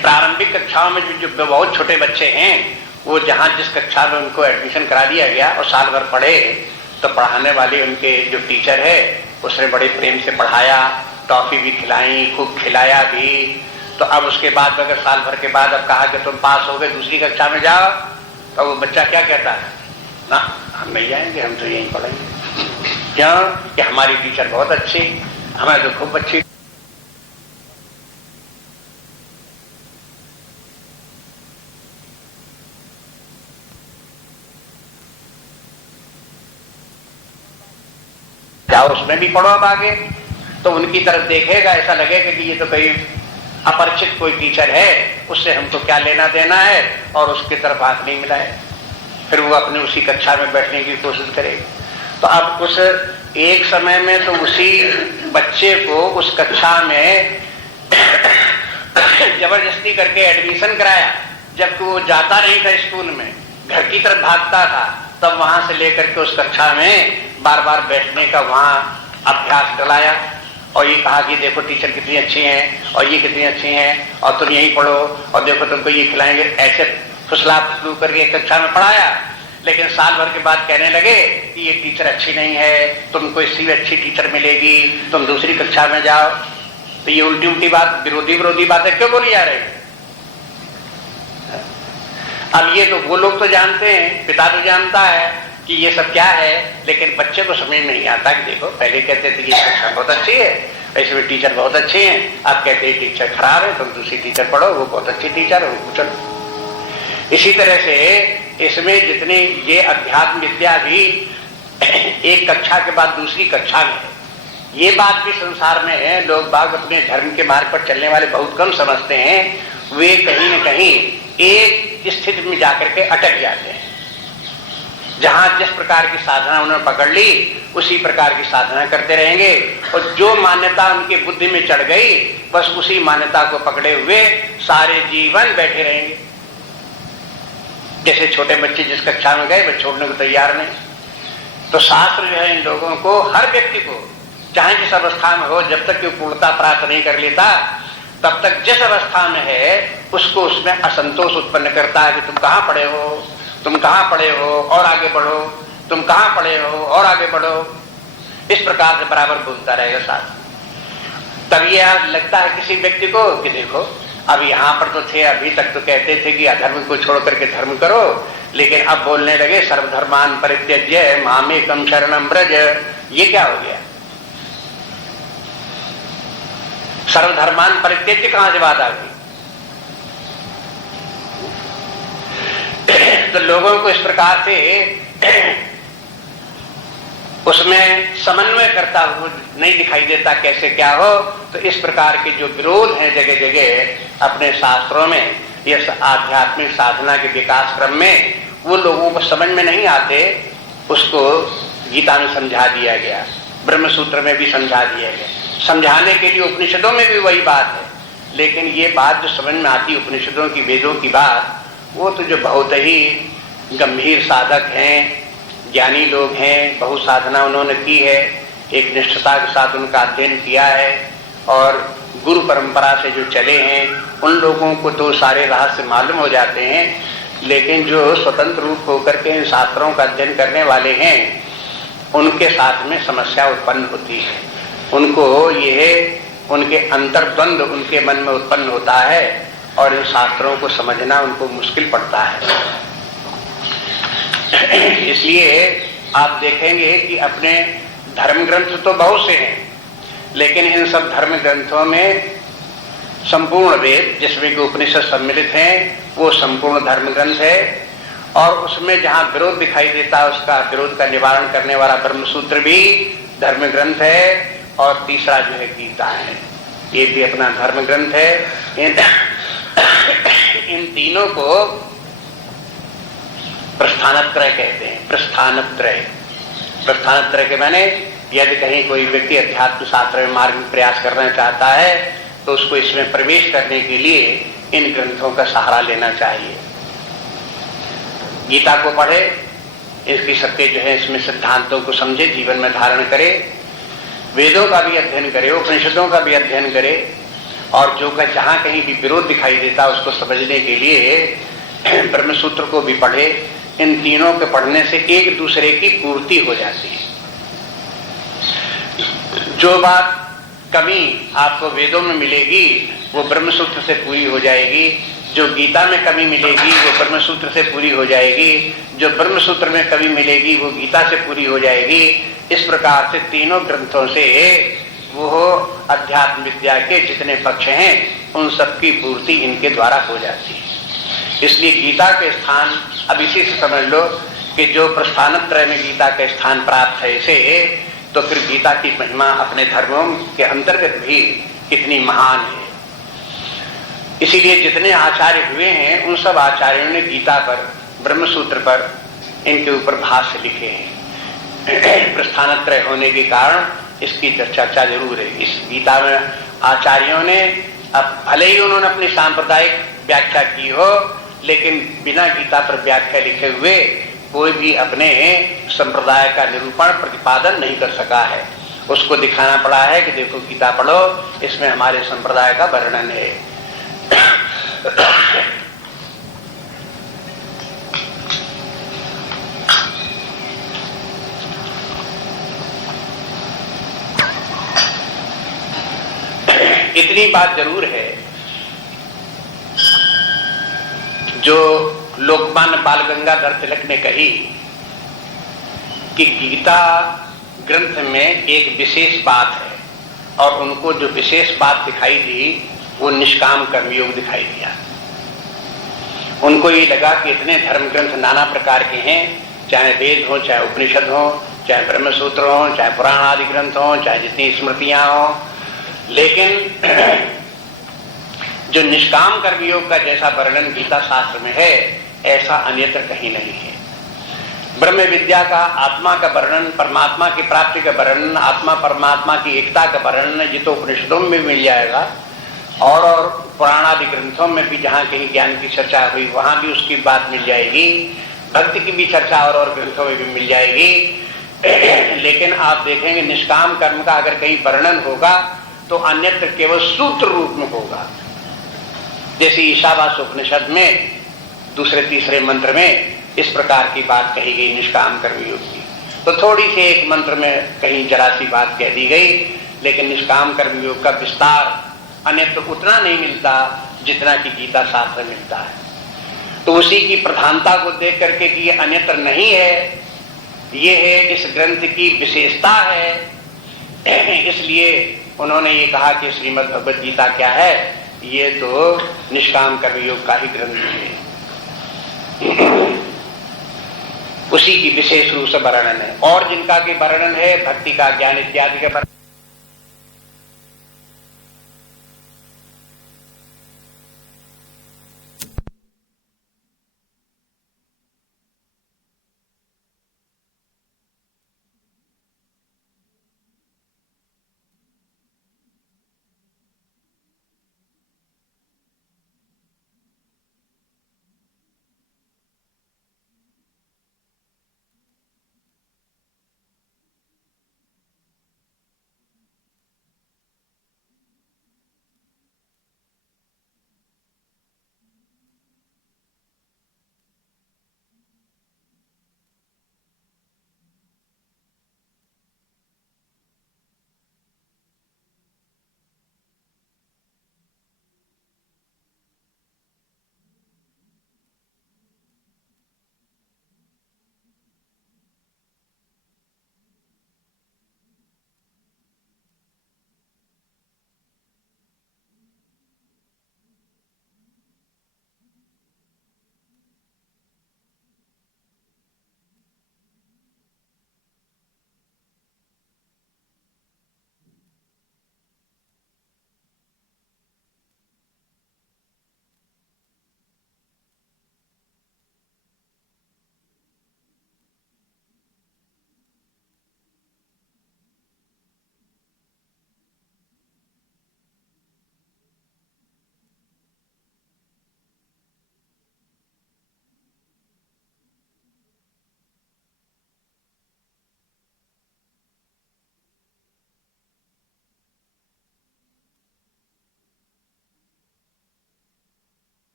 प्रारंभिक कक्षाओं में जो बहुत छोटे बच्चे हैं, वो जहां जिस कक्षा में उनको एडमिशन करा दिया गया और साल भर पढ़े, तो पढ़ाने वाले उनके जो टीचर है उसने बड़े प्रेम से पढ़ाया, टॉफी भी खिलाई, खूब खिलाया भी। तो अब उसके बाद अगर साल भर के बाद अब कहा कि तुम पास हो गए, दूसरी कक्षा में जाओ, तो वो बच्चा क्या कहता है, ना हम नहीं जाएंगे, हम तो यहीं पढ़ेंगे। क्यों? कि हमारी टीचर बहुत अच्छी, हमें तो खूब अच्छी। जाओ उसमें भी पढ़ो अब आगे। तो उनकी तरफ देखेगा, ऐसा लगेगा कि ये तो कोई अपरिचित कोई टीचर है, उससे हमको क्या लेना देना है, और उसकी तरफ हाथ नहीं मिलाए, फिर वो अपने उसी कक्षा में बैठने की कोशिश करेगा। तो अब उस एक समय में तो उसी बच्चे को उस कक्षा में जबरदस्ती करके एडमिशन कराया, जबकि वो जाता नहीं था स्कूल में, घर की तरफ भागता था। तब वहां से लेकर के उस कक्षा में बार बार बैठने का वहां अभ्यास डलाया और ये कहा कि देखो टीचर कितनी अच्छी हैं और ये कितनी अच्छी हैं और तुम यहीं पढ़ो और देखो तुमको ये खिलाएंगे, ऐसे फुसला फुसलू करके कक्षा में पढ़ाया। लेकिन साल भर के बाद कहने लगे कि ये टीचर अच्छी नहीं है, तुमको इससे भी अच्छी टीचर मिलेगी, तुम दूसरी कक्षा में जाओ। तो ये उल्टी उल्टी बात, विरोधी बातें क्यों बोली जा रही? अब ये तो वो लोग तो जानते हैं, पिता तो जानता है कि ये सब क्या है, लेकिन बच्चे को समझ में नहीं आता कि देखो पहले कहते थे कि ये कक्षा बहुत अच्छी है, वैसे भी टीचर बहुत अच्छे हैं, अब कहते हैं टीचर खराब है, तुम दूसरी टीचर पढ़ो, वो बहुत अच्छी टीचर है, वो चलो। इसी तरह से इसमें जितनी ये अध्यात्म विद्या भी एक कक्षा के बाद दूसरी कक्षा में है। ये बात भी संसार में है, लोग बाग अपने धर्म के मार्ग पर चलने वाले बहुत कम समझते हैं। वे कहीं न कहीं एक स्थिति में जाकर के अटक जाते हैं। जहां जिस प्रकार की साधना उन्होंने पकड़ ली उसी प्रकार की साधना करते रहेंगे, और जो मान्यता उनकी बुद्धि में चढ़ गई बस उसी मान्यता को पकड़े हुए सारे जीवन बैठे रहेंगे। जैसे छोटे बच्चे जिस कक्षा में गए वे छोड़ने को तैयार नहीं। तो शास्त्र जो है इन लोगों को, हर व्यक्ति को चाहे जिस अवस्था में हो, जब तक कि पूर्णता प्राप्त नहीं कर लेता तब तक जिस अवस्था में है उसको उसमें असंतोष उत्पन्न करता है कि तुम कहाँ पढ़े हो, तुम कहाँ पढ़े हो और आगे बढ़ो, तुम कहाँ पढ़े हो और आगे बढ़ो। इस प्रकार से बराबर बोलता रहेगा साथ। तब यह लगता है किसी व्यक्ति को कि देखो अब यहाँ पर तो थे, अभी तक तो कहते थे कि अधर्म को छोड़ करके धर्म करो, लेकिन अब बोलने लगे सर्वधर्मान परित्यज्य मामेकं शरणं व्रज। ये क्या हो गया? सर्वधर्मान परित्यज्य कहां से बात आ गई? तो लोगों को इस प्रकार से उसमें समन्वय करता हुआ नहीं दिखाई देता कैसे क्या हो। तो इस प्रकार के जो विरोध हैं जगह जगह अपने शास्त्रों में, ये आध्यात्मिक साधना के विकास क्रम में, वो लोगों को समझ में नहीं आते। उसको गीता में समझा दिया गया, ब्रह्म सूत्र में भी समझा दिया गया। समझाने के लिए उपनिषदों में भी वही बात है, लेकिन ये बात जो समझ में आती उपनिषदों की, वेदों की बात, वो तो जो बहुत ही गंभीर साधक हैं, ज्ञानी लोग हैं, बहुत साधना उन्होंने की है, एक निष्ठता के साथ उनका अध्ययन किया है और गुरु परंपरा से जो चले हैं उन लोगों को तो सारे रहस्य मालूम हो जाते हैं। लेकिन जो स्वतंत्र रूप होकर के इन शास्त्रों का अध्ययन करने वाले हैं उनके साथ में समस्या उत्पन्न होती है। उनको यह उनके अंतर्द्वंद उनके मन में उत्पन्न होता है और इन शास्त्रों को समझना उनको मुश्किल पड़ता है। इसलिए आप देखेंगे कि अपने धर्म ग्रंथ तो बहुत से हैं, लेकिन इन सब धर्म ग्रंथों में संपूर्ण वेद जिसमें कि उपनिषद सम्मिलित हैं वो संपूर्ण धर्म ग्रंथ है, और उसमें जहां विरोध दिखाई देता है उसका विरोध का निवारण करने वाला ब्रह्म सूत्र भी धर्म ग्रंथ है, और तीसरा जो है गीता है, ये भी अपना धर्म ग्रंथ है। इन तीनों को प्रस्थानत्रय कहते हैं। प्रस्थानत्रय, प्रस्थानत्रय के माने यदि कहीं कोई व्यक्ति अध्यात्म शास्त्र में मार्ग में प्रयास करना चाहता है तो उसको इसमें प्रवेश करने के लिए इन ग्रंथों का सहारा लेना चाहिए। गीता को पढ़े, इसकी सबके जो है इसमें सिद्धांतों को समझे, जीवन में धारण करे, वेदों का भी अध्ययन करे, उपनिषदों का भी अध्ययन करे, और जो का जहां कहीं भी विरोध दिखाई देता उसको समझने के लिए ब्रह्म सूत्र को भी पढ़े। इन तीनों के पढ़ने से एक दूसरे की पूर्ति हो जाती है। जो बात कमी आपको वेदों में मिलेगी वो ब्रह्म सूत्र से पूरी हो जाएगी, जो गीता में कमी मिलेगी वो ब्रह्म सूत्र से पूरी हो जाएगी, जो ब्रह्म सूत्र में कमी मिलेगी वो गीता से पूरी हो जाएगी। इस प्रकार से तीनों ग्रंथों से वो अध्यात्म विद्या के जितने पक्ष हैं उन सबकी पूर्ति इनके द्वारा हो जाती है। इसलिए गीता के स्थान, अब इसी से समझ लो कि जो प्रस्थानत्रय में गीता का स्थान प्राप्त है इसे, तो फिर गीता की महिमा अपने धर्मों के अंतर्गत भी कितनी महान है। इसीलिए जितने आचार्य हुए हैं उन सब आचार्यों ने गीता पर, ब्रह्म सूत्र पर, इनके ऊपर भाष्य लिखे हैं। प्रस्थानत्रय होने के कारण इसकी चर्चा जरूर है। इस गीता में आचार्यों ने, अब भले ही उन्होंने अपनी सांप्रदायिक व्याख्या की हो, लेकिन बिना गीता पर व्याख्या लिखे हुए कोई भी अपने संप्रदाय का निरूपण प्रतिपादन नहीं कर सका है। उसको दिखाना पड़ा है कि देखो गीता पढ़ो, इसमें हमारे संप्रदाय का वर्णन है। इतनी बात जरूर है, जो लोकमान्य बाल गंगाधर तिलक ने कही कि गीता ग्रंथ में एक विशेष बात है, और उनको जो विशेष बात दिखाई दी वो निष्काम कर्मयोग दिखाई दिया। उनको ये लगा कि इतने धर्म ग्रंथ नाना प्रकार के हैं, चाहे वेद हो, चाहे उपनिषद हो, चाहे ब्रह्म सूत्र हो, चाहे पुराण आदि ग्रंथ हो, चाहे जितनी स्मृतियां हो, लेकिन जो निष्काम कर्मयोग का जैसा वर्णन गीता शास्त्र में है ऐसा अन्यत्र कहीं नहीं है। ब्रह्म विद्या का, आत्मा का वर्णन, परमात्मा की प्राप्ति का वर्णन, आत्मा परमात्मा की एकता का वर्णन ये तो उपनिषदों में भी मिल जाएगा, और पुराणादि ग्रंथों में भी जहाँ कहीं ज्ञान की चर्चा हुई वहां भी उसकी बात मिल जाएगी। भक्ति की भी चर्चा और ग्रंथों में भी मिल जाएगी। लेकिन आप देखेंगे निष्काम कर्म का अगर कहीं वर्णन होगा तो अन्यत्र केवल सूत्र रूप में होगा। जैसे ईशावास्य उपनिषद में दूसरे तीसरे मंत्र में इस प्रकार की बात कही गई निष्काम कर्मयोग की, तो थोड़ी सी एक मंत्र में कहीं जरा सी बात कह दी गई, लेकिन निष्काम कर्मयोग का विस्तार अन्यत्र उतना नहीं मिलता जितना कि गीता शास्त्र मिलता है। तो उसी की प्रधानता को देख करके कि ये अन्यत्र नहीं है, ये है इस ग्रंथ की विशेषता है, इसलिए उन्होंने ये कहा कि श्रीमद् भगवद गीता क्या है, ये तो निष्काम कर्मयोग का ही ग्रंथ है। उसी की विशेष रूप से वर्णन है। और जिनका की वर्णन है भक्ति का, ज्ञान इत्यादि का वर्णन,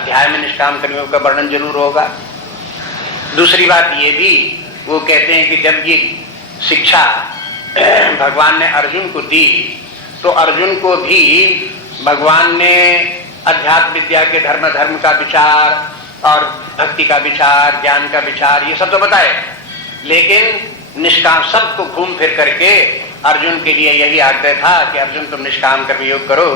अध्याय में निष्काम कर्मियों का वर्णन जरूर होगा। दूसरी बात ये भी, वो कहते हैं कि जब ये शिक्षा भगवान ने अर्जुन को दी तो अर्जुन को भी भगवान ने अध्यात्म विद्या के धर्म का विचार और भक्ति का विचार, ज्ञान का विचार, ये सब तो बताए, लेकिन निष्काम सबको घूम फिर करके अर्जुन के लिए यही आग्रह था कि अर्जुन तुम निष्काम कर्मयोग करो।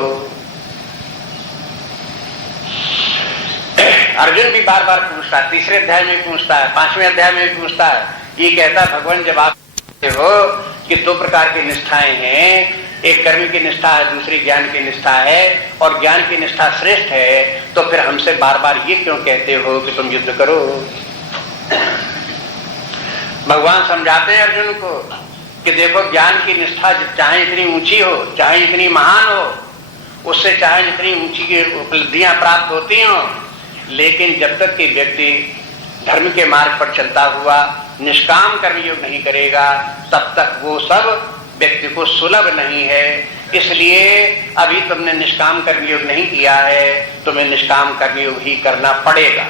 अर्जुन भी बार बार पूछता है, तीसरे अध्याय में पूछता है, 5वें अध्याय में भी पूछता है। ये कहता है भगवान जब आप हो कि दो प्रकार की निष्ठाएं हैं, एक कर्म की निष्ठा है, दूसरी ज्ञान की निष्ठा है, और ज्ञान की निष्ठा श्रेष्ठ है, तो फिर हमसे बार बार ये क्यों कहते हो कि तुम युद्ध करो। भगवान समझाते हैं अर्जुन को कि देखो ज्ञान की निष्ठा चाहे इतनी ऊंची हो, चाहे इतनी महान हो, उससे चाहे जितनी ऊंची की उपलब्धियां प्राप्त होती हो, लेकिन जब तक कि व्यक्ति धर्म के मार्ग पर चलता हुआ निष्काम कर्मयोग नहीं करेगा तब तक वो सब व्यक्ति को सुलभ नहीं है। इसलिए अभी तुमने निष्काम कर्मयोग नहीं किया है, तुम्हें निष्काम कर्मयोग ही करना पड़ेगा,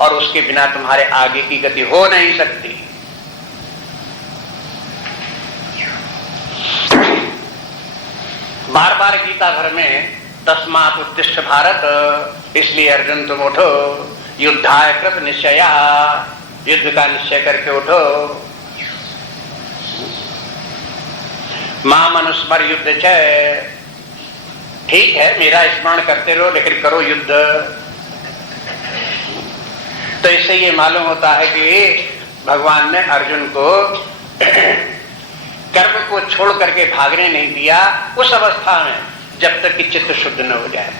और उसके बिना तुम्हारे आगे की गति हो नहीं सकती। बार बार गीता भर में तस्मात् उत्तिष्ठ भारत, इसलिए अर्जुन तुम उठो, युद्धाय कृत निश्चया, युद्ध का निश्चय करके उठो। मां मनुस्मर युद्ध च, ठीक है मेरा स्मरण करते रहो लेकिन करो युद्ध। तो इससे ये मालूम होता है कि भगवान ने अर्जुन को कर्म को छोड़ करके भागने नहीं दिया उस अवस्था में जब तक कि चित्त शुद्ध न हो जाए।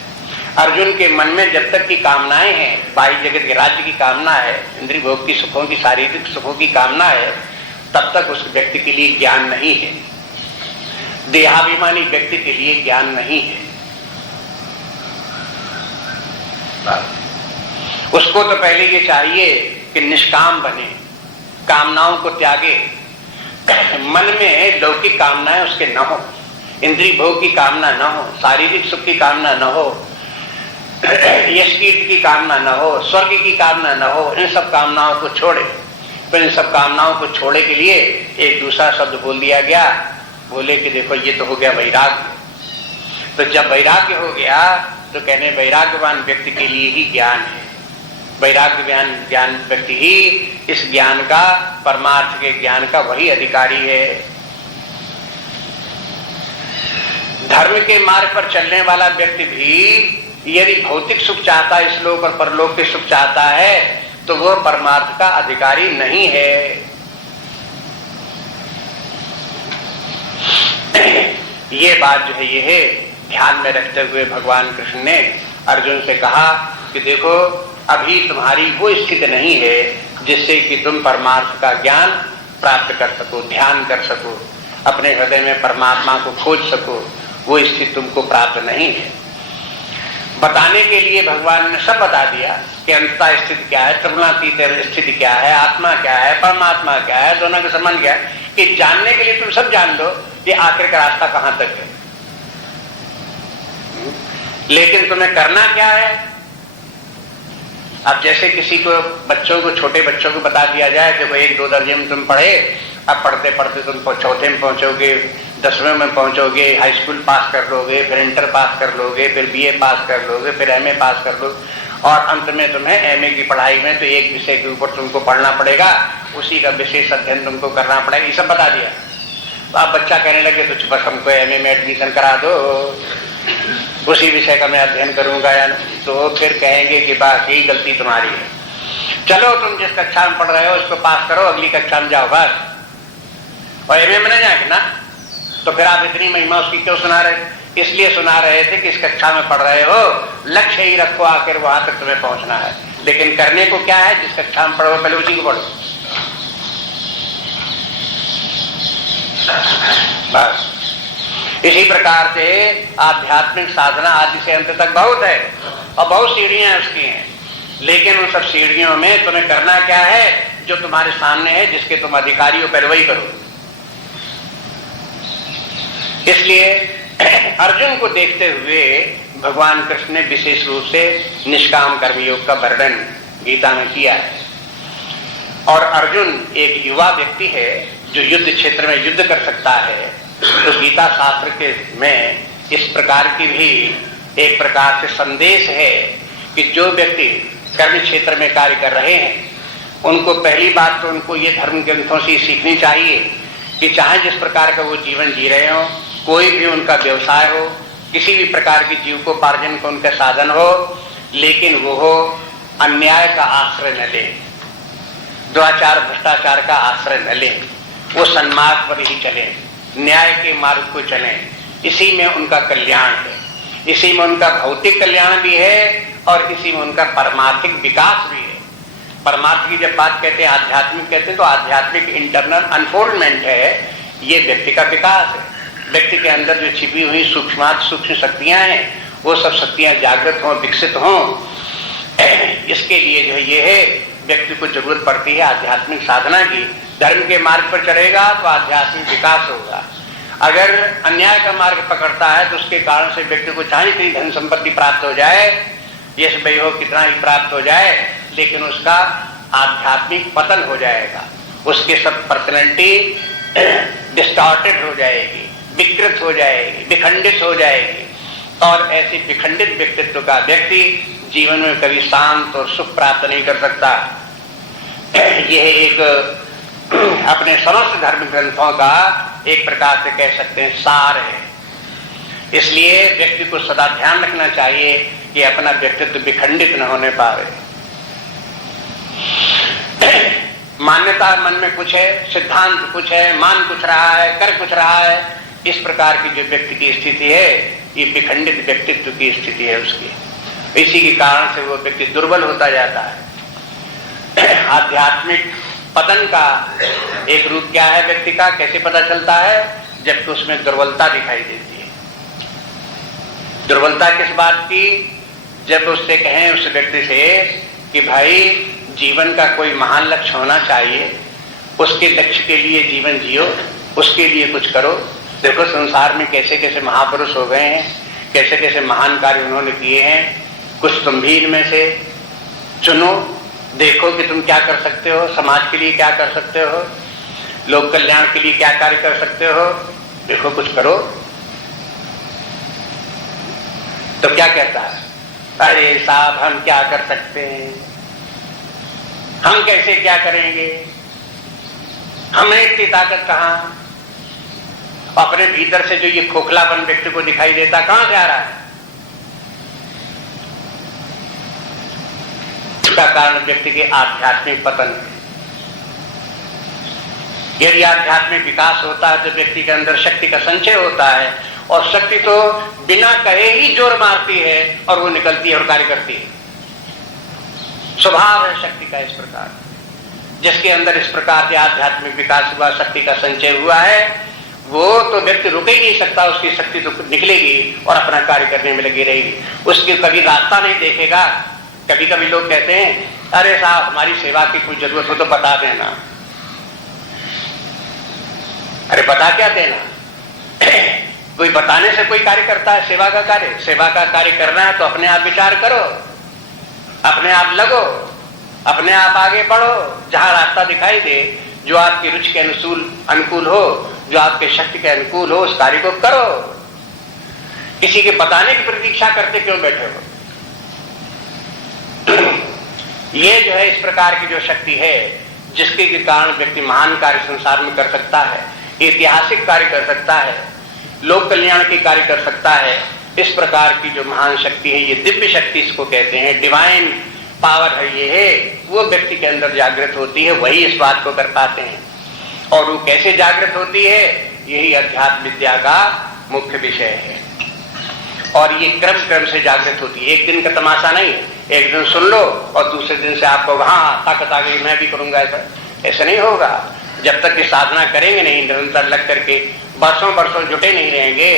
अर्जुन के मन में जब तक की कामनाएं हैं, बाह्य जगत के राज्य की कामना है, इंद्रिय भोग की सुखों की, शारीरिक सुखों की कामना है, तब तक उस व्यक्ति के लिए ज्ञान नहीं है, देहाभिमानी व्यक्ति के लिए ज्ञान नहीं है। उसको तो पहले ये चाहिए कि निष्काम बने, कामनाओं को त्यागे, मन में लौकिक कामनाएं उसके न हो, इंद्रिय भोग की कामना न हो, शारीरिक सुख की कामना न हो, यश कीर्ति की कामना न हो, स्वर्ग की कामना न हो, इन सब कामनाओं को छोड़े। तो इन सब कामनाओं को छोड़े के लिए एक दूसरा शब्द बोल दिया गया, बोले कि देखो ये तो हो गया वैराग्य। तो जब वैराग्य हो गया तो कहने वैराग्यवान व्यक्ति के लिए ही ज्ञान है, वैराग्यवान ज्ञान व्यक्ति ही इस ज्ञान का, परमार्थ के ज्ञान का वही अधिकारी है। धर्म के मार्ग पर चलने वाला व्यक्ति भी यदि भौतिक सुख चाहता है, इस लोक और परलोक के सुख चाहता है, तो वो परमार्थ का अधिकारी नहीं है। ये बात जो है ये है, ध्यान में रखते हुए भगवान कृष्ण ने अर्जुन से कहा कि देखो अभी तुम्हारी वो स्थिति नहीं है जिससे कि तुम परमार्थ का ज्ञान प्राप्त कर सको, ध्यान कर सको, अपने हृदय में परमात्मा को खोज सको, वो स्थिति तुमको प्राप्त नहीं है। बताने के लिए भगवान ने सब बता दिया कि अंततः स्थिति क्या है, त्रिगुणातीत स्थिति क्या है, आत्मा क्या है, परमात्मा क्या है, दोनों का संबंध क्या है, कि जानने के लिए तुम सब जान लो कि आखिर का रास्ता कहां तक है। लेकिन तुम्हें करना क्या है। अब जैसे किसी को, बच्चों को, छोटे बच्चों को बता दिया जाए कि भाई 1-2 दर्जे में तुम पढ़े, अब पढ़ते पढ़ते तुम चौथे में पहुंचोगे, 10वें में पहुंचोगे, हाई स्कूल पास कर लोगे, फिर इंटर पास कर लोगे, फिर बीए पास कर लोगे, फिर एमए पास कर लोगे, और अंत में तुम्हें एमए की पढ़ाई में तो एक विषय के ऊपर तुमको पढ़ना पड़ेगा, उसी का विशेष अध्ययन तुमको करना पड़ेगा, ये सब बता दिया। तो अब बच्चा कहने लगे तो बस हमको एमए में एडमिशन करा दो, उसी विषय का मैं अध्ययन करूंगा या नहीं। तो फिर कहेंगे कि बस यही गलती तुम्हारी है, चलो तुम जिस कक्षा में पढ़ रहे हो उसको पास करो, अगली कक्षा में जाओ बस, और एमए में नहीं जाएंगे ना, तो फिर आप इतनी महिमा उसकी क्यों सुना रहे? इसलिए सुना रहे थे कि इस कक्षा में पढ़ रहे हो, लक्ष्य ही रखो, आखिर वहां तक तुम्हें पहुंचना है। लेकिन करने को क्या है, जिस कक्षा में पढ़ो पहले उसी को पढ़ो बस। इसी प्रकार से आध्यात्मिक साधना आदि से अंत तक बहुत है और बहुत सीढ़ियां उसकी हैं, लेकिन उन सब सीढ़ियों में तुम्हें करना क्या है, जो तुम्हारे सामने है, जिसके तुम अधिकारी हो, पहले वही करो। इसलिए अर्जुन को देखते हुए भगवान कृष्ण ने विशेष रूप से निष्काम कर्मयोग का वर्णन गीता में किया है। और अर्जुन एक युवा व्यक्ति है जो युद्ध क्षेत्र में युद्ध कर सकता है, तो गीता शास्त्र के में इस प्रकार की भी एक प्रकार से संदेश है कि जो व्यक्ति कर्म क्षेत्र में कार्य कर रहे हैं उनको पहली बात तो उनको ये धर्म ग्रंथों से सीखनी चाहिए कि चाहे जिस प्रकार का वो जीवन जी रहे हो, कोई भी उनका व्यवसाय हो, किसी भी प्रकार की जीविकोपार्जन का उनका साधन हो, लेकिन वो हो अन्याय का आश्रय न ले, दुराचार भ्रष्टाचार का आश्रय न ले, वो सन्मार्ग पर ही चले, न्याय के मार्ग को चले। इसी में उनका कल्याण है, इसी में उनका भौतिक कल्याण भी है और इसी में उनका परमार्थिक विकास भी है। परमार्थ की जब बात कहते हैं, आध्यात्मिक कहते हैं, तो आध्यात्मिक इंटरनल अनफोल्डमेंट है, ये व्यक्ति का विकास है। व्यक्ति के अंदर जो छिपी हुई सूक्ष्म शक्तियां हैं वो सब शक्तियां जागृत हों, विकसित हों, इसके लिए जो है ये है व्यक्ति को जरूरत पड़ती है आध्यात्मिक साधना की। धर्म के मार्ग पर चढ़ेगा तो आध्यात्मिक विकास होगा। अगर अन्याय का मार्ग पकड़ता है तो उसके कारण से व्यक्ति को चाहे कितनी धन संपत्ति प्राप्त हो जाए, यश वैभव कितना ही प्राप्त हो जाए, लेकिन उसका आध्यात्मिक पतन हो जाएगा, उसके सब पर्सनैलिटी डिस्टॉर्टेड हो जाएगी, विकृत हो जाएगी, विखंडित हो जाएगी। और ऐसे विखंडित व्यक्तित्व का व्यक्ति जीवन में कभी शांत और सुख प्राप्त नहीं कर सकता। यह एक अपने समस्त धर्म ग्रंथों का एक प्रकार से कह सकते हैं सार है। इसलिए व्यक्ति को सदा ध्यान रखना चाहिए कि अपना व्यक्तित्व विखंडित न होने पाए। मान्यता मन में कुछ है, सिद्धांत कुछ है, मान कुछ रहा है, कर कुछ रहा है, इस प्रकार की जो व्यक्ति की स्थिति है ये विखंडित व्यक्तित्व की स्थिति है उसकी। इसी के कारण से वो व्यक्ति दुर्बल होता जाता है। आध्यात्मिक पतन का एक रूप क्या है व्यक्ति का, कैसे पता चलता है? जबकि उसमें दुर्बलता दिखाई देती है। दुर्बलता किस बात की? जब उससे कहें उस व्यक्ति से कि भाई जीवन का कोई महान लक्ष्य होना चाहिए, उसके लक्ष्य के लिए जीवन जियो, उसके लिए कुछ करो। देखो संसार में कैसे कैसे महापुरुष हो गए हैं, कैसे कैसे महान कार्य उन्होंने किए हैं, कुछ तुम भी इनमें से चुनो, देखो कि तुम क्या कर सकते हो, समाज के लिए क्या कर सकते हो, लोक कल्याण के लिए क्या कार्य कर सकते हो, देखो कुछ करो। तो क्या कहता है? अरे साहब हम क्या कर सकते हैं, हम कैसे क्या करेंगे, हमें इतनी ताकत कहां। अपने भीतर से जो ये खोखलापन व्यक्ति को दिखाई देता कहां से आ रहा है? इसका कारण व्यक्ति के आध्यात्मिक पतन है। यदि आध्यात्मिक विकास होता है तो व्यक्ति के अंदर शक्ति का संचय होता है, और शक्ति तो बिना कहे ही जोर मारती है और वो निकलती है और कार्य करती है। स्वभाव है शक्ति का इस प्रकार। जिसके अंदर इस प्रकार के आध्यात्मिक विकास हुआ, शक्ति का संचय हुआ है, वो तो व्यक्ति रुक ही नहीं सकता, उसकी शक्ति तो निकलेगी और अपना कार्य करने में लगी रहेगी। उसकी कभी रास्ता नहीं देखेगा। कभी कभी लोग कहते हैं अरे साहब हमारी सेवा की कोई जरूरत हो तो बता देना। अरे बता क्या देना? कोई बताने से कोई कार्य करता है? सेवा का कार्य, सेवा का कार्य करना है तो अपने आप विचार करो, अपने आप लगो, अपने आप आगे बढ़ो। जहां रास्ता दिखाई दे, जो आपकी रुचि के अनुकूल हो, जो आपके शक्ति के अनुकूल हो, उस कार्य को करो। किसी के बताने की प्रतीक्षा करते क्यों बैठे हो? ये जो है इस प्रकार की जो शक्ति है, जिसके कारण व्यक्ति महान कार्य संसार में कर सकता है, ऐतिहासिक कार्य कर सकता है, लोक कल्याण के कार्य कर सकता है। इस प्रकार की जो महान शक्ति है, ये दिव्य शक्ति इसको कहते हैं, डिवाइन पावर है, ये है वो व्यक्ति के अंदर जागृत होती है, वही इस बात को कर पाते हैं। और वो कैसे जागृत होती है, यही अध्यात्म विद्या का मुख्य विषय है। और ये क्रम क्रम से जागृत होती है, एक दिन का तमाशा नहीं है। एक दिन सुन लो और दूसरे दिन से आपको वहां ताकत आ गई, मैं भी करूंगा, ऐसा नहीं होगा। जब तक ये साधना करेंगे नहीं, निरंतर लग करके बरसों बरसों जुटे नहीं रहेंगे,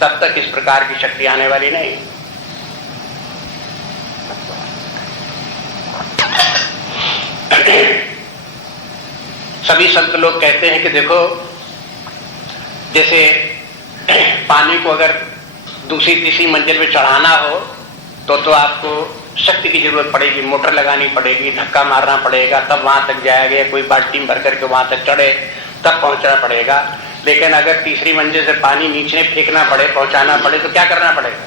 तब तक इस प्रकार की शक्ति आने वाली नहीं। सभी संत लोग कहते हैं कि देखो, जैसे पानी को अगर दूसरी तीसरी मंजिल पे चढ़ाना हो तो आपको शक्ति की जरूरत पड़ेगी, मोटर लगानी पड़ेगी, धक्का मारना पड़ेगा, तब वहां तक जाएगा। कोई बाल्टी भर करके वहां तक चढ़े तब पहुंचना पड़ेगा। लेकिन अगर तीसरी मंजिल से पानी नीचे फेंकना पड़े, पहुंचाना पड़े, तो क्या करना पड़ेगा?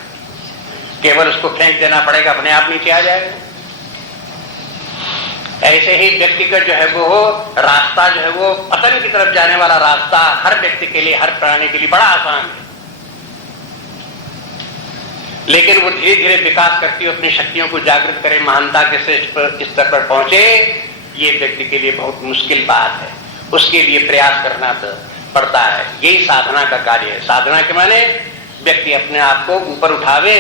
केवल उसको फेंक देना पड़ेगा, अपने आप नीचे आ जाएगा। ऐसे ही व्यक्ति का जो है वो रास्ता जो है वो पतन की तरफ जाने वाला रास्ता हर व्यक्ति के लिए, हर प्राणी के लिए बड़ा आसान है। लेकिन वो धीरे धीरे विकास करती हुई अपनी शक्तियों को जागृत करे, महानता के स्तर पर पहुंचे, ये व्यक्ति के लिए बहुत मुश्किल बात है। उसके लिए प्रयास करना पड़ता है। यही साधना का कार्य है। साधना के माने व्यक्ति अपने आप को ऊपर उठावे।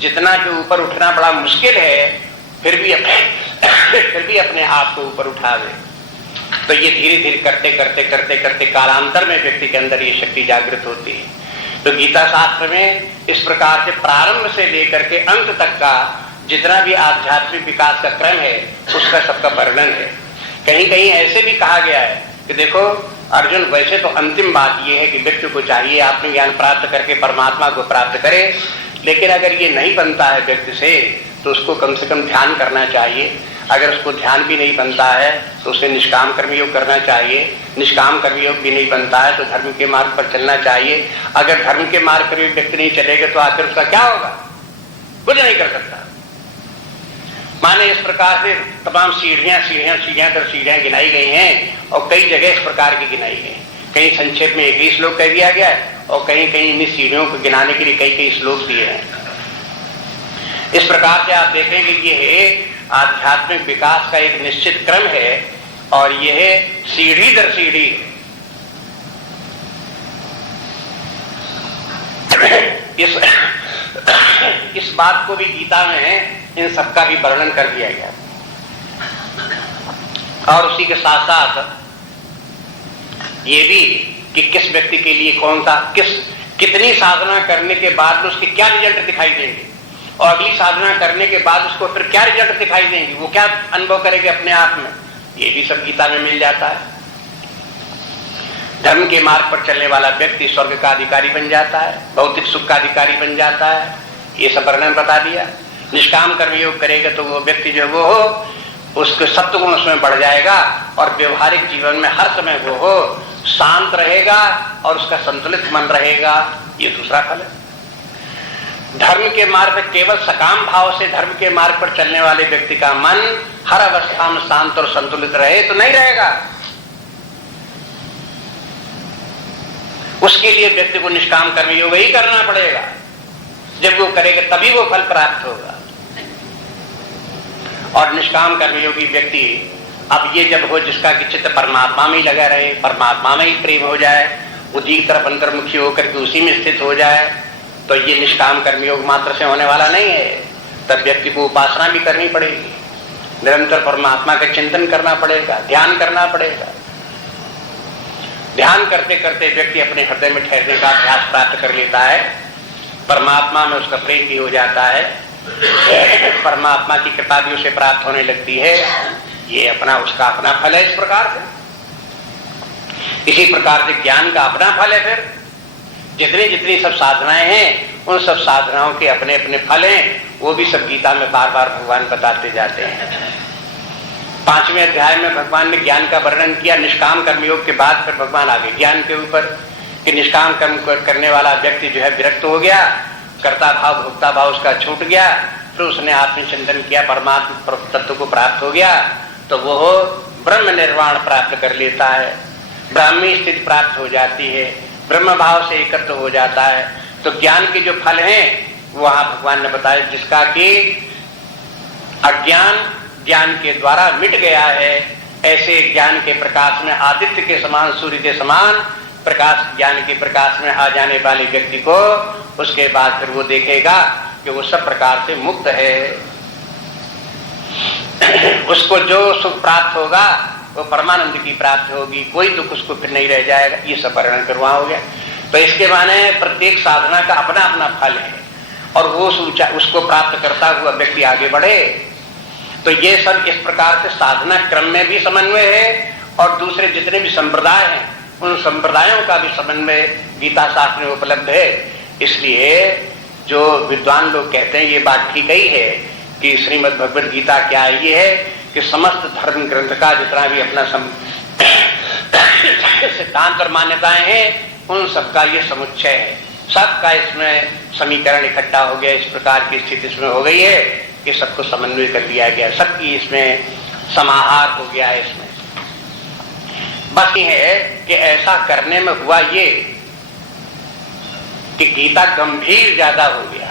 जितना कि ऊपर उठना बड़ा मुश्किल है, फिर भी अपने आप को ऊपर उठावे। तो ये धीरे धीरे करते करते करते करते कालांतर में व्यक्ति के अंदर ये शक्ति जागृत होती है। तो गीता शास्त्र में इस प्रकार से प्रारंभ से लेकर के अंत तक का जितना भी आध्यात्मिक विकास का क्रम है, उसका सबका वर्णन है। कहीं कहीं ऐसे भी कहा गया है कि देखो अर्जुन, वैसे तो अंतिम बात यह है कि व्यक्ति को चाहिए आत्मज्ञान प्राप्त करके परमात्मा को प्राप्त करे, लेकिन अगर ये नहीं बनता है व्यक्ति से, तो उसको कम से कम ध्यान करना चाहिए। अगर उसको ध्यान भी नहीं बनता है तो उसे निष्काम कर्मयोग करना चाहिए। निष्काम कर्मयोग भी नहीं बनता है तो धर्म के मार्ग पर चलना चाहिए। अगर धर्म के मार्ग पर व्यक्ति नहीं चलेगा तो आखिर उसका क्या होगा? कुछ नहीं कर सकता। माने इस प्रकार से तमाम सीढ़ियां दर सीढ़ियां गिनाई गई हैं और कई जगह इस प्रकार की गिनाई गई। कहीं संक्षेप में 21 श्लोक कह दिया गया है और कहीं कहीं इन सीढ़ियों को गिनाने के लिए कई कई श्लोक दिए हैं। इस प्रकार से आप देखेंगे कि यह आध्यात्मिक विकास का एक निश्चित क्रम है और यह सीढ़ी दर सीढ़ी इस बात को भी गीता में इन सबका भी वर्णन कर दिया गया। और उसी के साथ साथ ये भी कि किस व्यक्ति के लिए कौन सा कितनी साधना करने के बाद उसके क्या रिजल्ट दिखाई देंगे और अगली साधना करने के बाद उसको फिर क्या रिजल्ट दिखाई देंगे, वो क्या अनुभव करेंगे अपने आप में, ये भी सब गीता में मिल जाता है। धर्म के मार्ग पर चलने वाला व्यक्ति स्वर्ग का अधिकारी बन जाता है, भौतिक सुख का अधिकारी बन जाता है, ये सब वर्णन बता दिया। निष्काम कर्मयोग करेगा तो वो व्यक्ति जो वो हो उसके सत्वगुण उसमें बढ़ जाएगा और व्यवहारिक जीवन में हर समय वो हो शांत रहेगा और उसका संतुलित मन रहेगा। ये दूसरा फल है। धर्म के मार्ग पर केवल सकाम भाव से धर्म के मार्ग पर चलने वाले व्यक्ति का मन हर अवस्था में शांत और संतुलित रहे तो नहीं रहेगा। उसके लिए व्यक्ति को निष्काम कर्मयोग ही करना पड़ेगा। जब वो करेगा तभी वो फल प्राप्त होगा। और निष्काम कर्मयोगी व्यक्ति अब ये जब हो जिसका कि चित्त परमात्मा में ही लगा रहे, परमात्मा में ही प्रेम हो जाए, बुद्धि की तरफ अंतर्मुखी होकर के उसी में स्थित हो जाए, तो ये निष्काम कर्मयोग मात्र से होने वाला नहीं है। तब व्यक्ति को उपासना भी करनी पड़ेगी, निरंतर परमात्मा का चिंतन करना पड़ेगा, ध्यान करना पड़ेगा। ध्यान करते करते व्यक्ति अपने हृदय में ठहरने का अभ्यास प्राप्त कर लेता है, परमात्मा में उसका प्रेम भी हो जाता है, परमात्मा की कृपा भी उसे प्राप्त होने लगती है। ये उसका अपना फल है। इस प्रकार से इसी प्रकार से ज्ञान का अपना फल है। फिर जितनी जितनी सब साधनाएं हैं उन सब साधनाओं के अपने अपने फल हैं, वो भी सब गीता में बार बार भगवान बताते जाते हैं। 5वें अध्याय में भगवान ने ज्ञान का वर्णन किया। निष्काम कर्मयोग के बाद फिर भगवान आगे ज्ञान के ऊपर कि निष्काम कर्म करने वाला व्यक्ति जो है विरक्त हो गया, कर्ता भाव भोक्ता भाव उसका छूट गया, फिर उसने आत्मचिंतन किया, परमात्मा तत्व को प्राप्त हो गया, तो वो ब्रह्म निर्वाण प्राप्त कर लेता है, ब्राह्मी स्थिति प्राप्त हो जाती है, ब्रह्म भाव से एकत्र हो जाता है। तो ज्ञान के जो फल हैं वहां भगवान ने बताया, जिसका कि अज्ञान ज्ञान के द्वारा मिट गया है, ऐसे ज्ञान के प्रकाश में आदित्य के समान, सूर्य के समान प्रकाश, ज्ञान के प्रकाश में आ जाने वाले व्यक्ति को उसके बाद फिर वो देखेगा कि वो सब प्रकार से मुक्त है। उसको जो सुख प्राप्त होगा वो परमानंद की प्राप्त होगी, कोई दुख उसको फिर नहीं रह जाएगा। ये सब वर्णन फिर वहां हो गया। तो इसके माने प्रत्येक साधना का अपना अपना फल है और वो उसको प्राप्त करता हुआ व्यक्ति आगे बढ़े। तो ये सब इस प्रकार से साधना क्रम में भी समन्वय है और दूसरे जितने भी संप्रदाय हैं उन संप्रदायों का भी समन्वय गीता शास्त्र में उपलब्ध है। इसलिए जो विद्वान लोग कहते हैं ये बात ठीक ही है कि श्रीमद् भगवद गीता क्या ये है कि समस्त धर्म ग्रंथ का जितना भी अपना सिद्धांत और मान्यताएं हैं उन सबका ये समुच्चय है, सबका इसमें समीकरण इकट्ठा हो गया। इस प्रकार की स्थिति इसमें हो गई है कि सबको समन्वय कर लिया गया, सबकी इसमें समाहार हो गया है। इसमें बस ये है कि ऐसा करने में हुआ ये कि गीता गंभीर ज्यादा हो गया।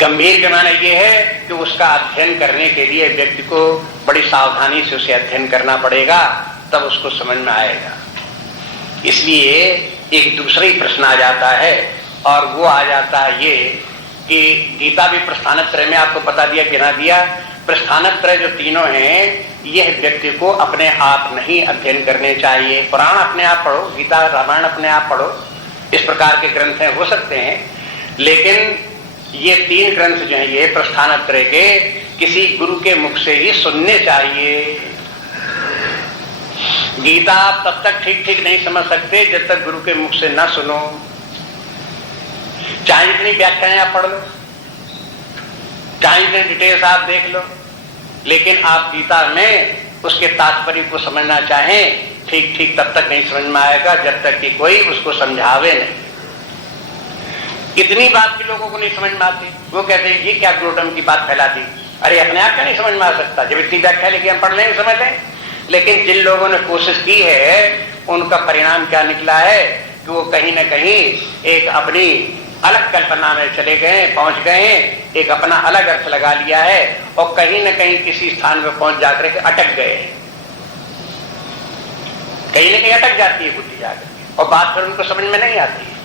गंभीर के माने ये है कि उसका अध्ययन करने के लिए व्यक्ति को बड़ी सावधानी से उसे अध्ययन करना पड़ेगा, तब उसको समझ में आएगा। इसलिए एक दूसरा ही प्रश्न आ जाता है, और वो आ जाता है ये कि गीता भी प्रस्थानत्रय में आपको बता दिया, गिना दिया। प्रस्थानत्रय जो तीनों हैं यह व्यक्ति को अपने आप नहीं अध्ययन करने चाहिए। पुराण अपने आप पढ़ो, गीता रामायण अपने आप पढ़ो, इस प्रकार के ग्रंथ हो सकते हैं, लेकिन ये तीन ग्रंथ जो हैं ये प्रस्थानत्रय के किसी गुरु के मुख से ही सुनने चाहिए। गीता आप तब तक ठीक ठीक नहीं समझ सकते जब तक गुरु के मुख से ना सुनो। चाहे इतनी व्याख्याएं आप पढ़ लो, चाहे इतनी डिटेल्स आप देख लो, लेकिन आप गीता में उसके तात्पर्य को समझना चाहें ठीक ठीक तब तक नहीं समझ में आएगा जब तक कि कोई उसको समझावे नहीं। इतनी बात भी लोगों को नहीं समझ में आती, वो कहते हैं ये क्या ग्रोटम की बात फैला दी। अरे अपने आप क्या नहीं समझ में आ सकता, जब इतनी व्याख्या लेके हम पढ़ लेंगे समझ लें। लेकिन जिन लोगों ने कोशिश की है उनका परिणाम क्या निकला है कि वो कहीं ना कहीं एक अपनी अलग कल्पना में चले गए, पहुंच गए, एक अपना अलग अर्थ लगा लिया है और कहीं ना कहीं किसी स्थान पर पहुंच जाकर के अटक गए। कहीं ना कहीं अटक जाती है बुद्धि जाकर और बात फिर उनको समझ में नहीं आती है।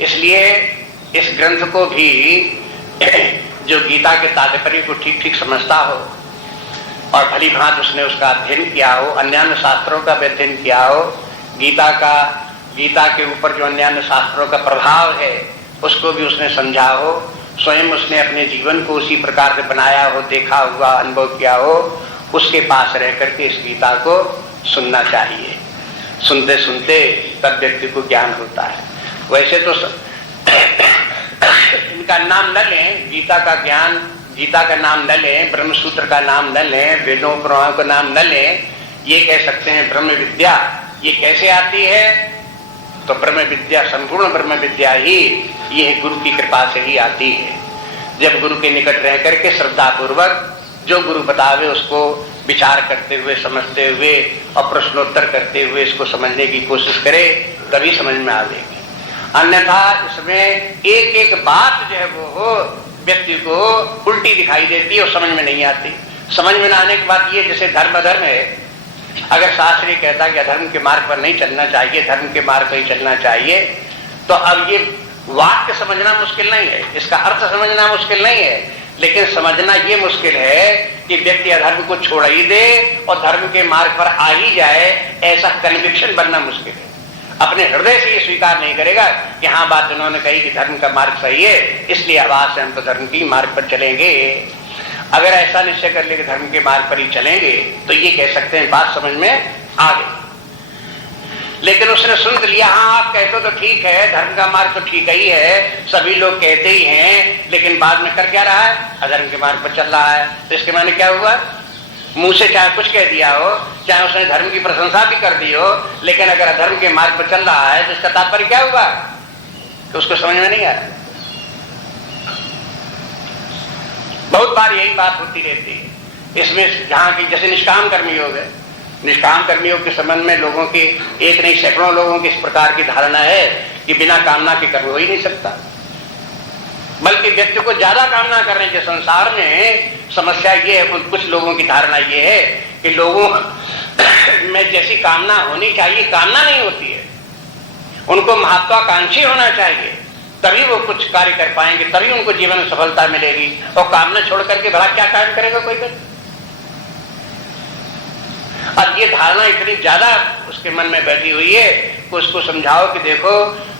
इसलिए इस ग्रंथ को भी जो गीता के तात्पर्य को ठीक ठीक समझता हो और भली भांति उसने उसका अध्ययन किया हो, अन्य शास्त्रों का भी अध्ययन किया हो, गीता के ऊपर जो अन्य शास्त्रों का प्रभाव है उसको भी उसने समझा हो, स्वयं उसने अपने जीवन को उसी प्रकार से बनाया हो, देखा हुआ, अनुभव किया हो, उसके पास रह करके इस गीता को सुनना चाहिए। सुनते सुनते तब व्यक्ति को ज्ञान होता है। वैसे तो इनका नाम न लें, गीता का ज्ञान, गीता का नाम न लें, ब्रह्मसूत्र का नाम न लें, वेदों पुराणों का नाम न लें, ये कह सकते हैं ब्रह्म विद्या। ये कैसे आती है? तो ब्रह्म विद्या, संपूर्ण ब्रह्म विद्या ही ये गुरु की कृपा से ही आती है। जब गुरु के निकट रह करके श्रद्धा पूर्वक जो गुरु बतावे उसको विचार करते हुए, समझते हुए और प्रश्नोत्तर करते हुए इसको समझने की कोशिश करे, तभी समझ में आवेगी। अन्यथा इसमें एक एक बात जो है वो व्यक्ति को उल्टी दिखाई देती है और समझ में नहीं आती। समझ में न आने की बात ये, जैसे धर्म अधर्म है, अगर शास्त्र ये कहता कि अधर्म के मार्ग पर नहीं चलना चाहिए, धर्म के मार्ग पर ही चलना चाहिए, तो अब ये वाक्य समझना मुश्किल नहीं है, इसका अर्थ समझना मुश्किल नहीं है, लेकिन समझना ये मुश्किल है कि व्यक्ति अधर्म को छोड़ ही दे और धर्म के मार्ग पर आ ही जाए, ऐसा कन्विक्शन बनना मुश्किल है। अपने हृदय से ये स्वीकार नहीं करेगा कि हाँ बात उन्होंने कही कि धर्म का मार्ग सही है, इसलिए अब आज से हम तो धर्म की मार्ग पर चलेंगे। अगर ऐसा निश्चय कर ले कि धर्म के मार्ग पर ही चलेंगे तो ये कह सकते हैं बात समझ में आ गई। लेकिन उसने सुन लिया, हाँ आप कहते हो तो ठीक है, धर्म का मार्ग तो ठीक ही है, सभी लोग कहते ही हैं, लेकिन बाद में कर क्या रहा है? अधर्म के मार्ग पर चल रहा है। तो इसके माने क्या हुआ? मुंह से चाहे कुछ कह दिया हो, चाहे उसने धर्म की प्रशंसा भी कर दी हो, लेकिन अगर अधर्म के मार्ग पर चल रहा है तो इसका तात्पर्य क्या हुआ? तो उसको समझ में नहीं आया। बहुत बार यही बात होती रहती है इसमें, जहां की जैसे निष्काम कर्मी योग है, निष्काम कर्मी योग के संबंध में लोगों की एक नहीं सैकड़ों लोगों की इस प्रकार की धारणा है कि बिना कामना के कर्म हो ही नहीं सकता, बल्कि व्यक्ति को ज्यादा कामना करने के संसार में समस्या ये है, कुछ लोगों की धारणा ये है कि लोगों में जैसी कामना होनी चाहिए कामना नहीं होती है, उनको महत्वाकांक्षी होना चाहिए, तभी वो कुछ कार्य कर पाएंगे, तभी उनको जीवन में सफलता मिलेगी। और कामना छोड़ करके भला क्या कार्य करेगा कोई व्यक्ति? अब ये धारणा इतनी ज्यादा उसके मन में बैठी हुई है कि उसको समझाओ कि देखो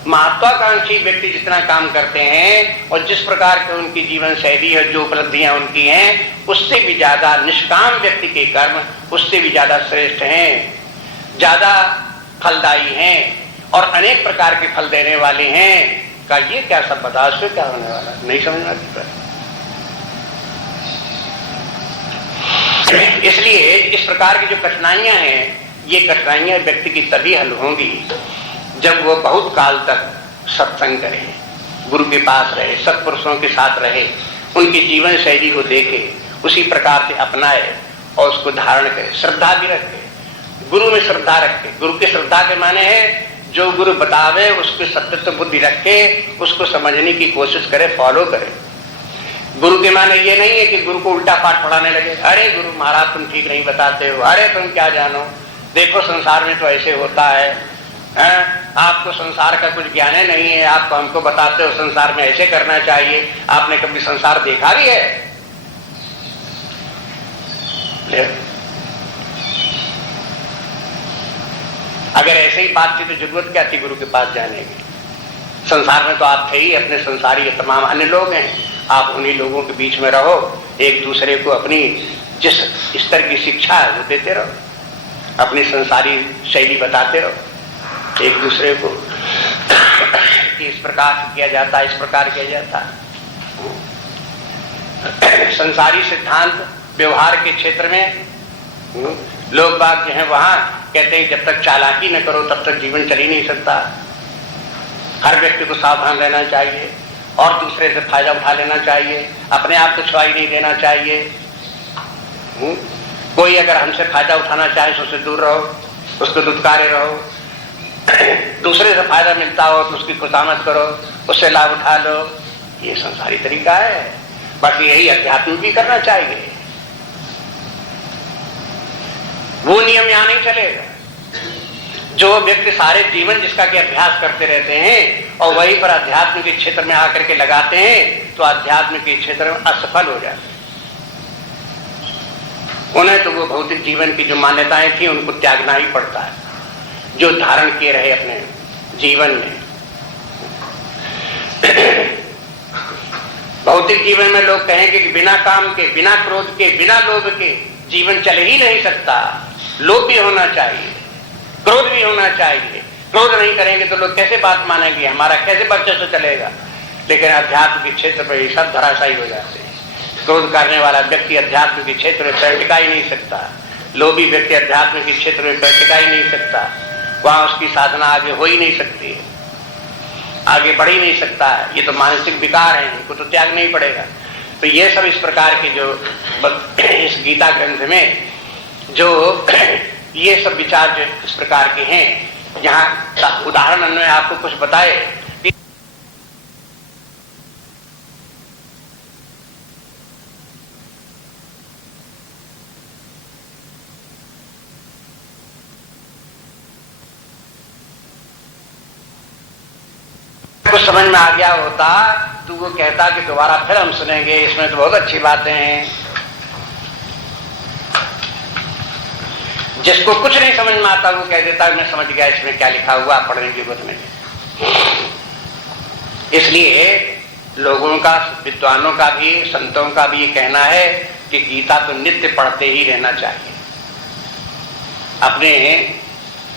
महत्वाकांक्षी व्यक्ति जितना काम करते हैं और जिस प्रकार के उनकी जीवन शैली है, जो उपलब्धियां उनकी हैं, उससे भी ज्यादा निष्काम व्यक्ति के कर्म उससे भी ज्यादा श्रेष्ठ हैं, ज्यादा फलदायी हैं और अनेक प्रकार के फल देने वाले हैं। का ये क्या सब बता, उसमें क्या होने वाला, नहीं समझ में आती। इसलिए इस प्रकार की जो कठिनाइयां हैं, ये कठिनाइयां व्यक्ति की तभी हल होंगी जब वो बहुत काल तक सत्संग करे, गुरु के पास रहे, सत्पुरुषों के साथ रहे, उनकी जीवन शैली को देखे, उसी प्रकार से अपनाए और उसको धारण करे, श्रद्धा भी रखे, गुरु में श्रद्धा रखे। गुरु की श्रद्धा के माने है जो गुरु बतावे उसकी सत्यत्व बुद्धि रखे, उसको समझने की कोशिश करे, फॉलो करे। गुरु के माने ये नहीं है कि गुरु को उल्टा पाठ पढ़ाने लगे, अरे गुरु महाराज तुम ठीक नहीं बताते हो, अरे तुम क्या जानो, देखो संसार में तो ऐसे होता है, आपको संसार का कुछ ज्ञान नहीं है, आप हमको बताते हो संसार में ऐसे करना चाहिए, आपने कभी संसार देखा भी है? अगर ऐसे ही बात थी तो जरूरत क्या थी गुरु के पास जाने की? संसार में तो आप थे ही, अपने संसारी तमाम अन्य लोग हैं, आप उन्हीं लोगों के बीच में रहो, एक दूसरे को अपनी जिस स्तर की शिक्षा है वो देते रहो, अपनी संसारी शैली बताते रहो एक दूसरे को कि इस प्रकार से किया जाता है, इस प्रकार किया जाता है। संसारी सिद्धांत व्यवहार के क्षेत्र में लोग बात जो है वहां कहते हैं जब तक चालाकी न करो तब तक जीवन चल ही नहीं सकता। हर व्यक्ति को सावधान रहना चाहिए और दूसरे से फायदा उठा लेना चाहिए, अपने आप को छुआई नहीं देना चाहिए। कोई अगर हमसे फायदा उठाना चाहे तो उससे दूर रहो, उसको दुत्कारे रहो। दूसरे से फायदा मिलता हो तो उसकी खुशामद करो, उससे लाभ उठा लो। ये संसारी तरीका है, बस यही अध्यात्म भी करना चाहिए। वो नियम यहां नहीं चलेगा। जो व्यक्ति सारे जीवन जिसका के अभ्यास करते रहते हैं और वहीं पर अध्यात्म के क्षेत्र में आकर के लगाते हैं तो अध्यात्म के क्षेत्र में असफल हो जाते हैं। उन्हें तो वो भौतिक जीवन की जो मान्यताएं थी उनको त्यागना ही पड़ता है, जो धारण किए रहे अपने जीवन में। भौतिक जीवन में लोग कहेंगे कि बिना काम के, बिना क्रोध के, बिना लोभ के जीवन चल ही नहीं सकता। लोभ भी होना चाहिए, क्रोध भी होना चाहिए। क्रोध नहीं करेंगे तो लोग कैसे बात मानेंगे, हमारा कैसे वर्चस्व चलेगा। लेकिन अध्यात्म के क्षेत्र पर ये सब धराशायी हो जाते हैं। क्रोध करने वाला व्यक्ति अध्यात्म के क्षेत्र में पैर टिका ही नहीं सकता, लोभी व्यक्ति अध्यात्म के क्षेत्र में पैर टिका ही नहीं सकता, वहां उसकी साधना आगे हो ही नहीं सकती है, आगे बढ़ ही नहीं सकता है। ये तो मानसिक विकार है, इनको तो त्यागना ही पड़ेगा। तो ये सब इस प्रकार के जो इस गीता ग्रंथ में जो ये सब विचार जो इस प्रकार के हैं, यहाँ उदाहरण अन्वय आपको कुछ बताए। कुछ समझ में आ गया होता तो वो कहता कि दोबारा फिर हम सुनेंगे, इसमें तो बहुत अच्छी बातें हैं। जिसको कुछ नहीं समझ में आता वो कह देता मैं समझ गया इसमें क्या लिखा हुआ, पढ़ने की जरूरत नहीं। इसलिए लोगों का, विद्वानों का भी, संतों का भी ये कहना है कि गीता तो नित्य पढ़ते ही रहना चाहिए। अपने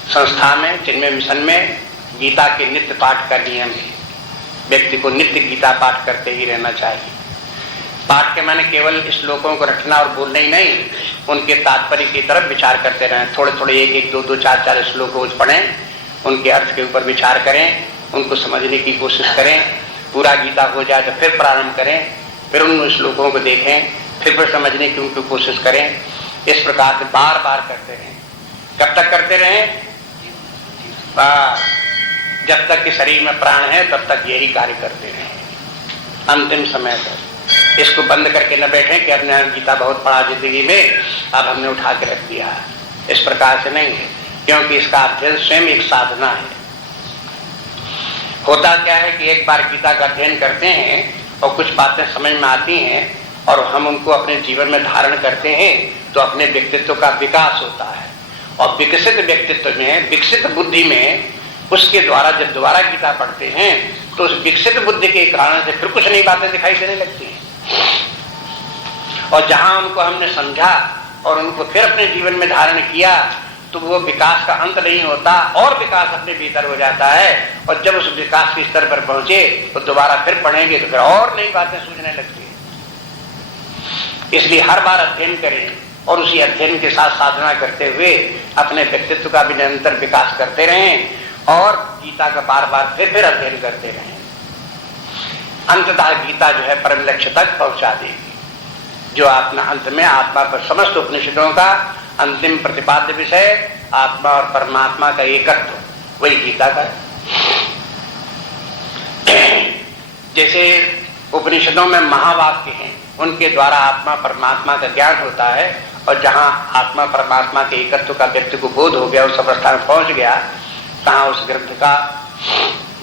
संस्था में, चिन्मय मिशन में गीता के नित्य पाठ का नियम है। व्यक्ति को नित्य गीता पाठ करते ही रहना चाहिए। पाठ के माने केवल श्लोकों को रटना और बोलना ही नहीं, उनके तात्पर्य की तरफ विचार करते रहें। थोड़े थोड़े, एक एक, दो दो, चार चार श्लोक रोज पढ़ें, उनके अर्थ के ऊपर विचार करें, उनको समझने की कोशिश करें। पूरा गीता हो जाए तो फिर प्रारंभ करें, फिर उन श्लोकों को देखें, फिर समझने की उनको कोशिश करें। इस प्रकार से बार बार करते रहें। कब तक करते रहें? जब तक कि शरीर में प्राण है तब तक यही कार्य करते रहें, अंतिम समय तक। इसको बंद करके न बैठे कि हमने गीता बहुत पढ़ा जिंदगी में, अब हमने उठा के रख दिया। इस प्रकार से नहीं है, क्योंकि इसका अध्ययन स्वयं एक साधना है। होता क्या है कि एक बार गीता का अध्ययन करते हैं और कुछ बातें समझ में आती हैं और हम उनको अपने जीवन में धारण करते हैं तो अपने व्यक्तित्व का विकास होता है। और विकसित व्यक्तित्व में, विकसित बुद्धि में, उसके द्वारा जब दोबारा गीता पढ़ते हैं तो उस विकसित बुद्धि के कारण से फिर कुछ नई बातें दिखाई देने लगती हैं। और जहां उनको हमने समझा और उनको फिर अपने जीवन में धारण किया तो वो विकास का अंत नहीं होता और विकास अपने भीतर हो जाता है। और जब उस विकास के स्तर पर पहुंचे तो दोबारा फिर पढ़ेंगे तो फिर और नई बातें सूझने लगती है। इसलिए हर बार अध्ययन करें और उसी अध्ययन के साथ साधना करते हुए अपने व्यक्तित्व का भी निरंतर विकास करते रहें और गीता का बार बार फिर अध्ययन करते रहें। अंततः गीता जो है परम लक्ष्य तक पहुंचा देगी, जो अपना अंत में आत्मा पर समस्त उपनिषदों का अंतिम प्रतिपाद्य विषय आत्मा और परमात्मा का एकत्व वही गीता का है। जैसे उपनिषदों में महावाक्य हैं, उनके द्वारा आत्मा परमात्मा का ज्ञान होता है, और जहां आत्मा परमात्मा के एकत्व का व्यक्ति को बोध हो गया, उस अवस्था में पहुंच गया, तहां उस ग्रंथ का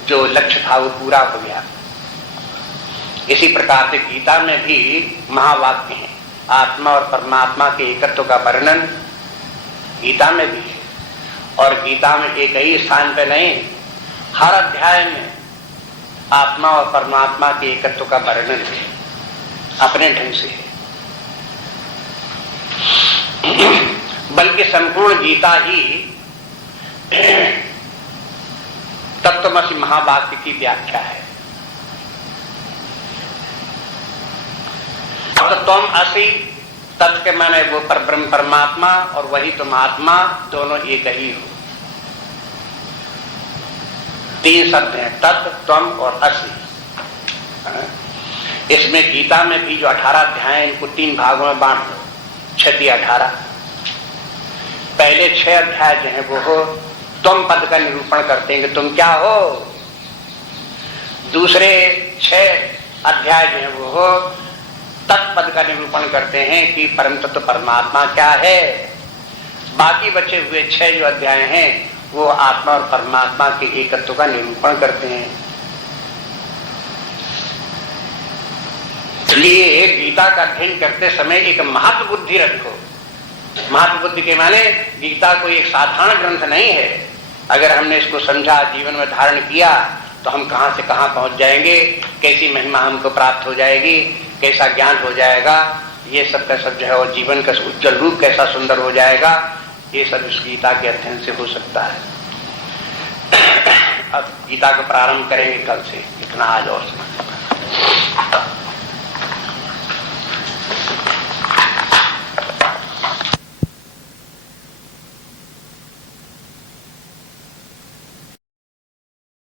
जो लक्ष्य था वो पूरा हो गया। इसी प्रकार से गीता में भी महावाक्य हैं, आत्मा और परमात्मा के एकत्व का वर्णन गीता में भी है। और गीता में एक ही स्थान पे नहीं, हर अध्याय में आत्मा और परमात्मा के एकत्व का वर्णन है, अपने ढंग से है। बल्कि संपूर्ण गीता ही तत्वमसि महावाक्य की व्याख्या है। तो तुम असि, तत् के माने वो परब्रह्म परमात्मा और वही तुम आत्मा, दोनों एक ही हो। तीन शब्द हैं, तत्, त्वम और असि। इसमें गीता में भी जो 18 अध्याय हैं, इनको 3 भागों में बांट दो, 6 18। पहले 6 अध्याय जो है वो हो तुम पद का निरूपण करते हैं कि तुम क्या हो। दूसरे 6 अध्याय जो है वो हो तत्पद का निरूपण करते हैं कि परम तत्व परमात्मा क्या है। बाकी बचे हुए 6 जो अध्याय हैं वो आत्मा और परमात्मा के एकत्व का निरूपण करते हैं। इसलिए गीता का अध्ययन करते समय एक महत्व बुद्धि रखो। महत्व बुद्धि के माने गीता कोई एक साधारण ग्रंथ नहीं है। अगर हमने इसको समझा, जीवन में धारण किया, तो हम कहां से कहां पहुंच जाएंगे, कैसी महिमा हमको प्राप्त हो जाएगी, कैसा ज्ञान हो जाएगा, ये सब का सब जो है, और जीवन का उज्जवल रूप कैसा सुंदर हो जाएगा, ये सब इस गीता के अध्ययन से हो सकता है। अब गीता का प्रारंभ करेंगे कल से, इतना आज और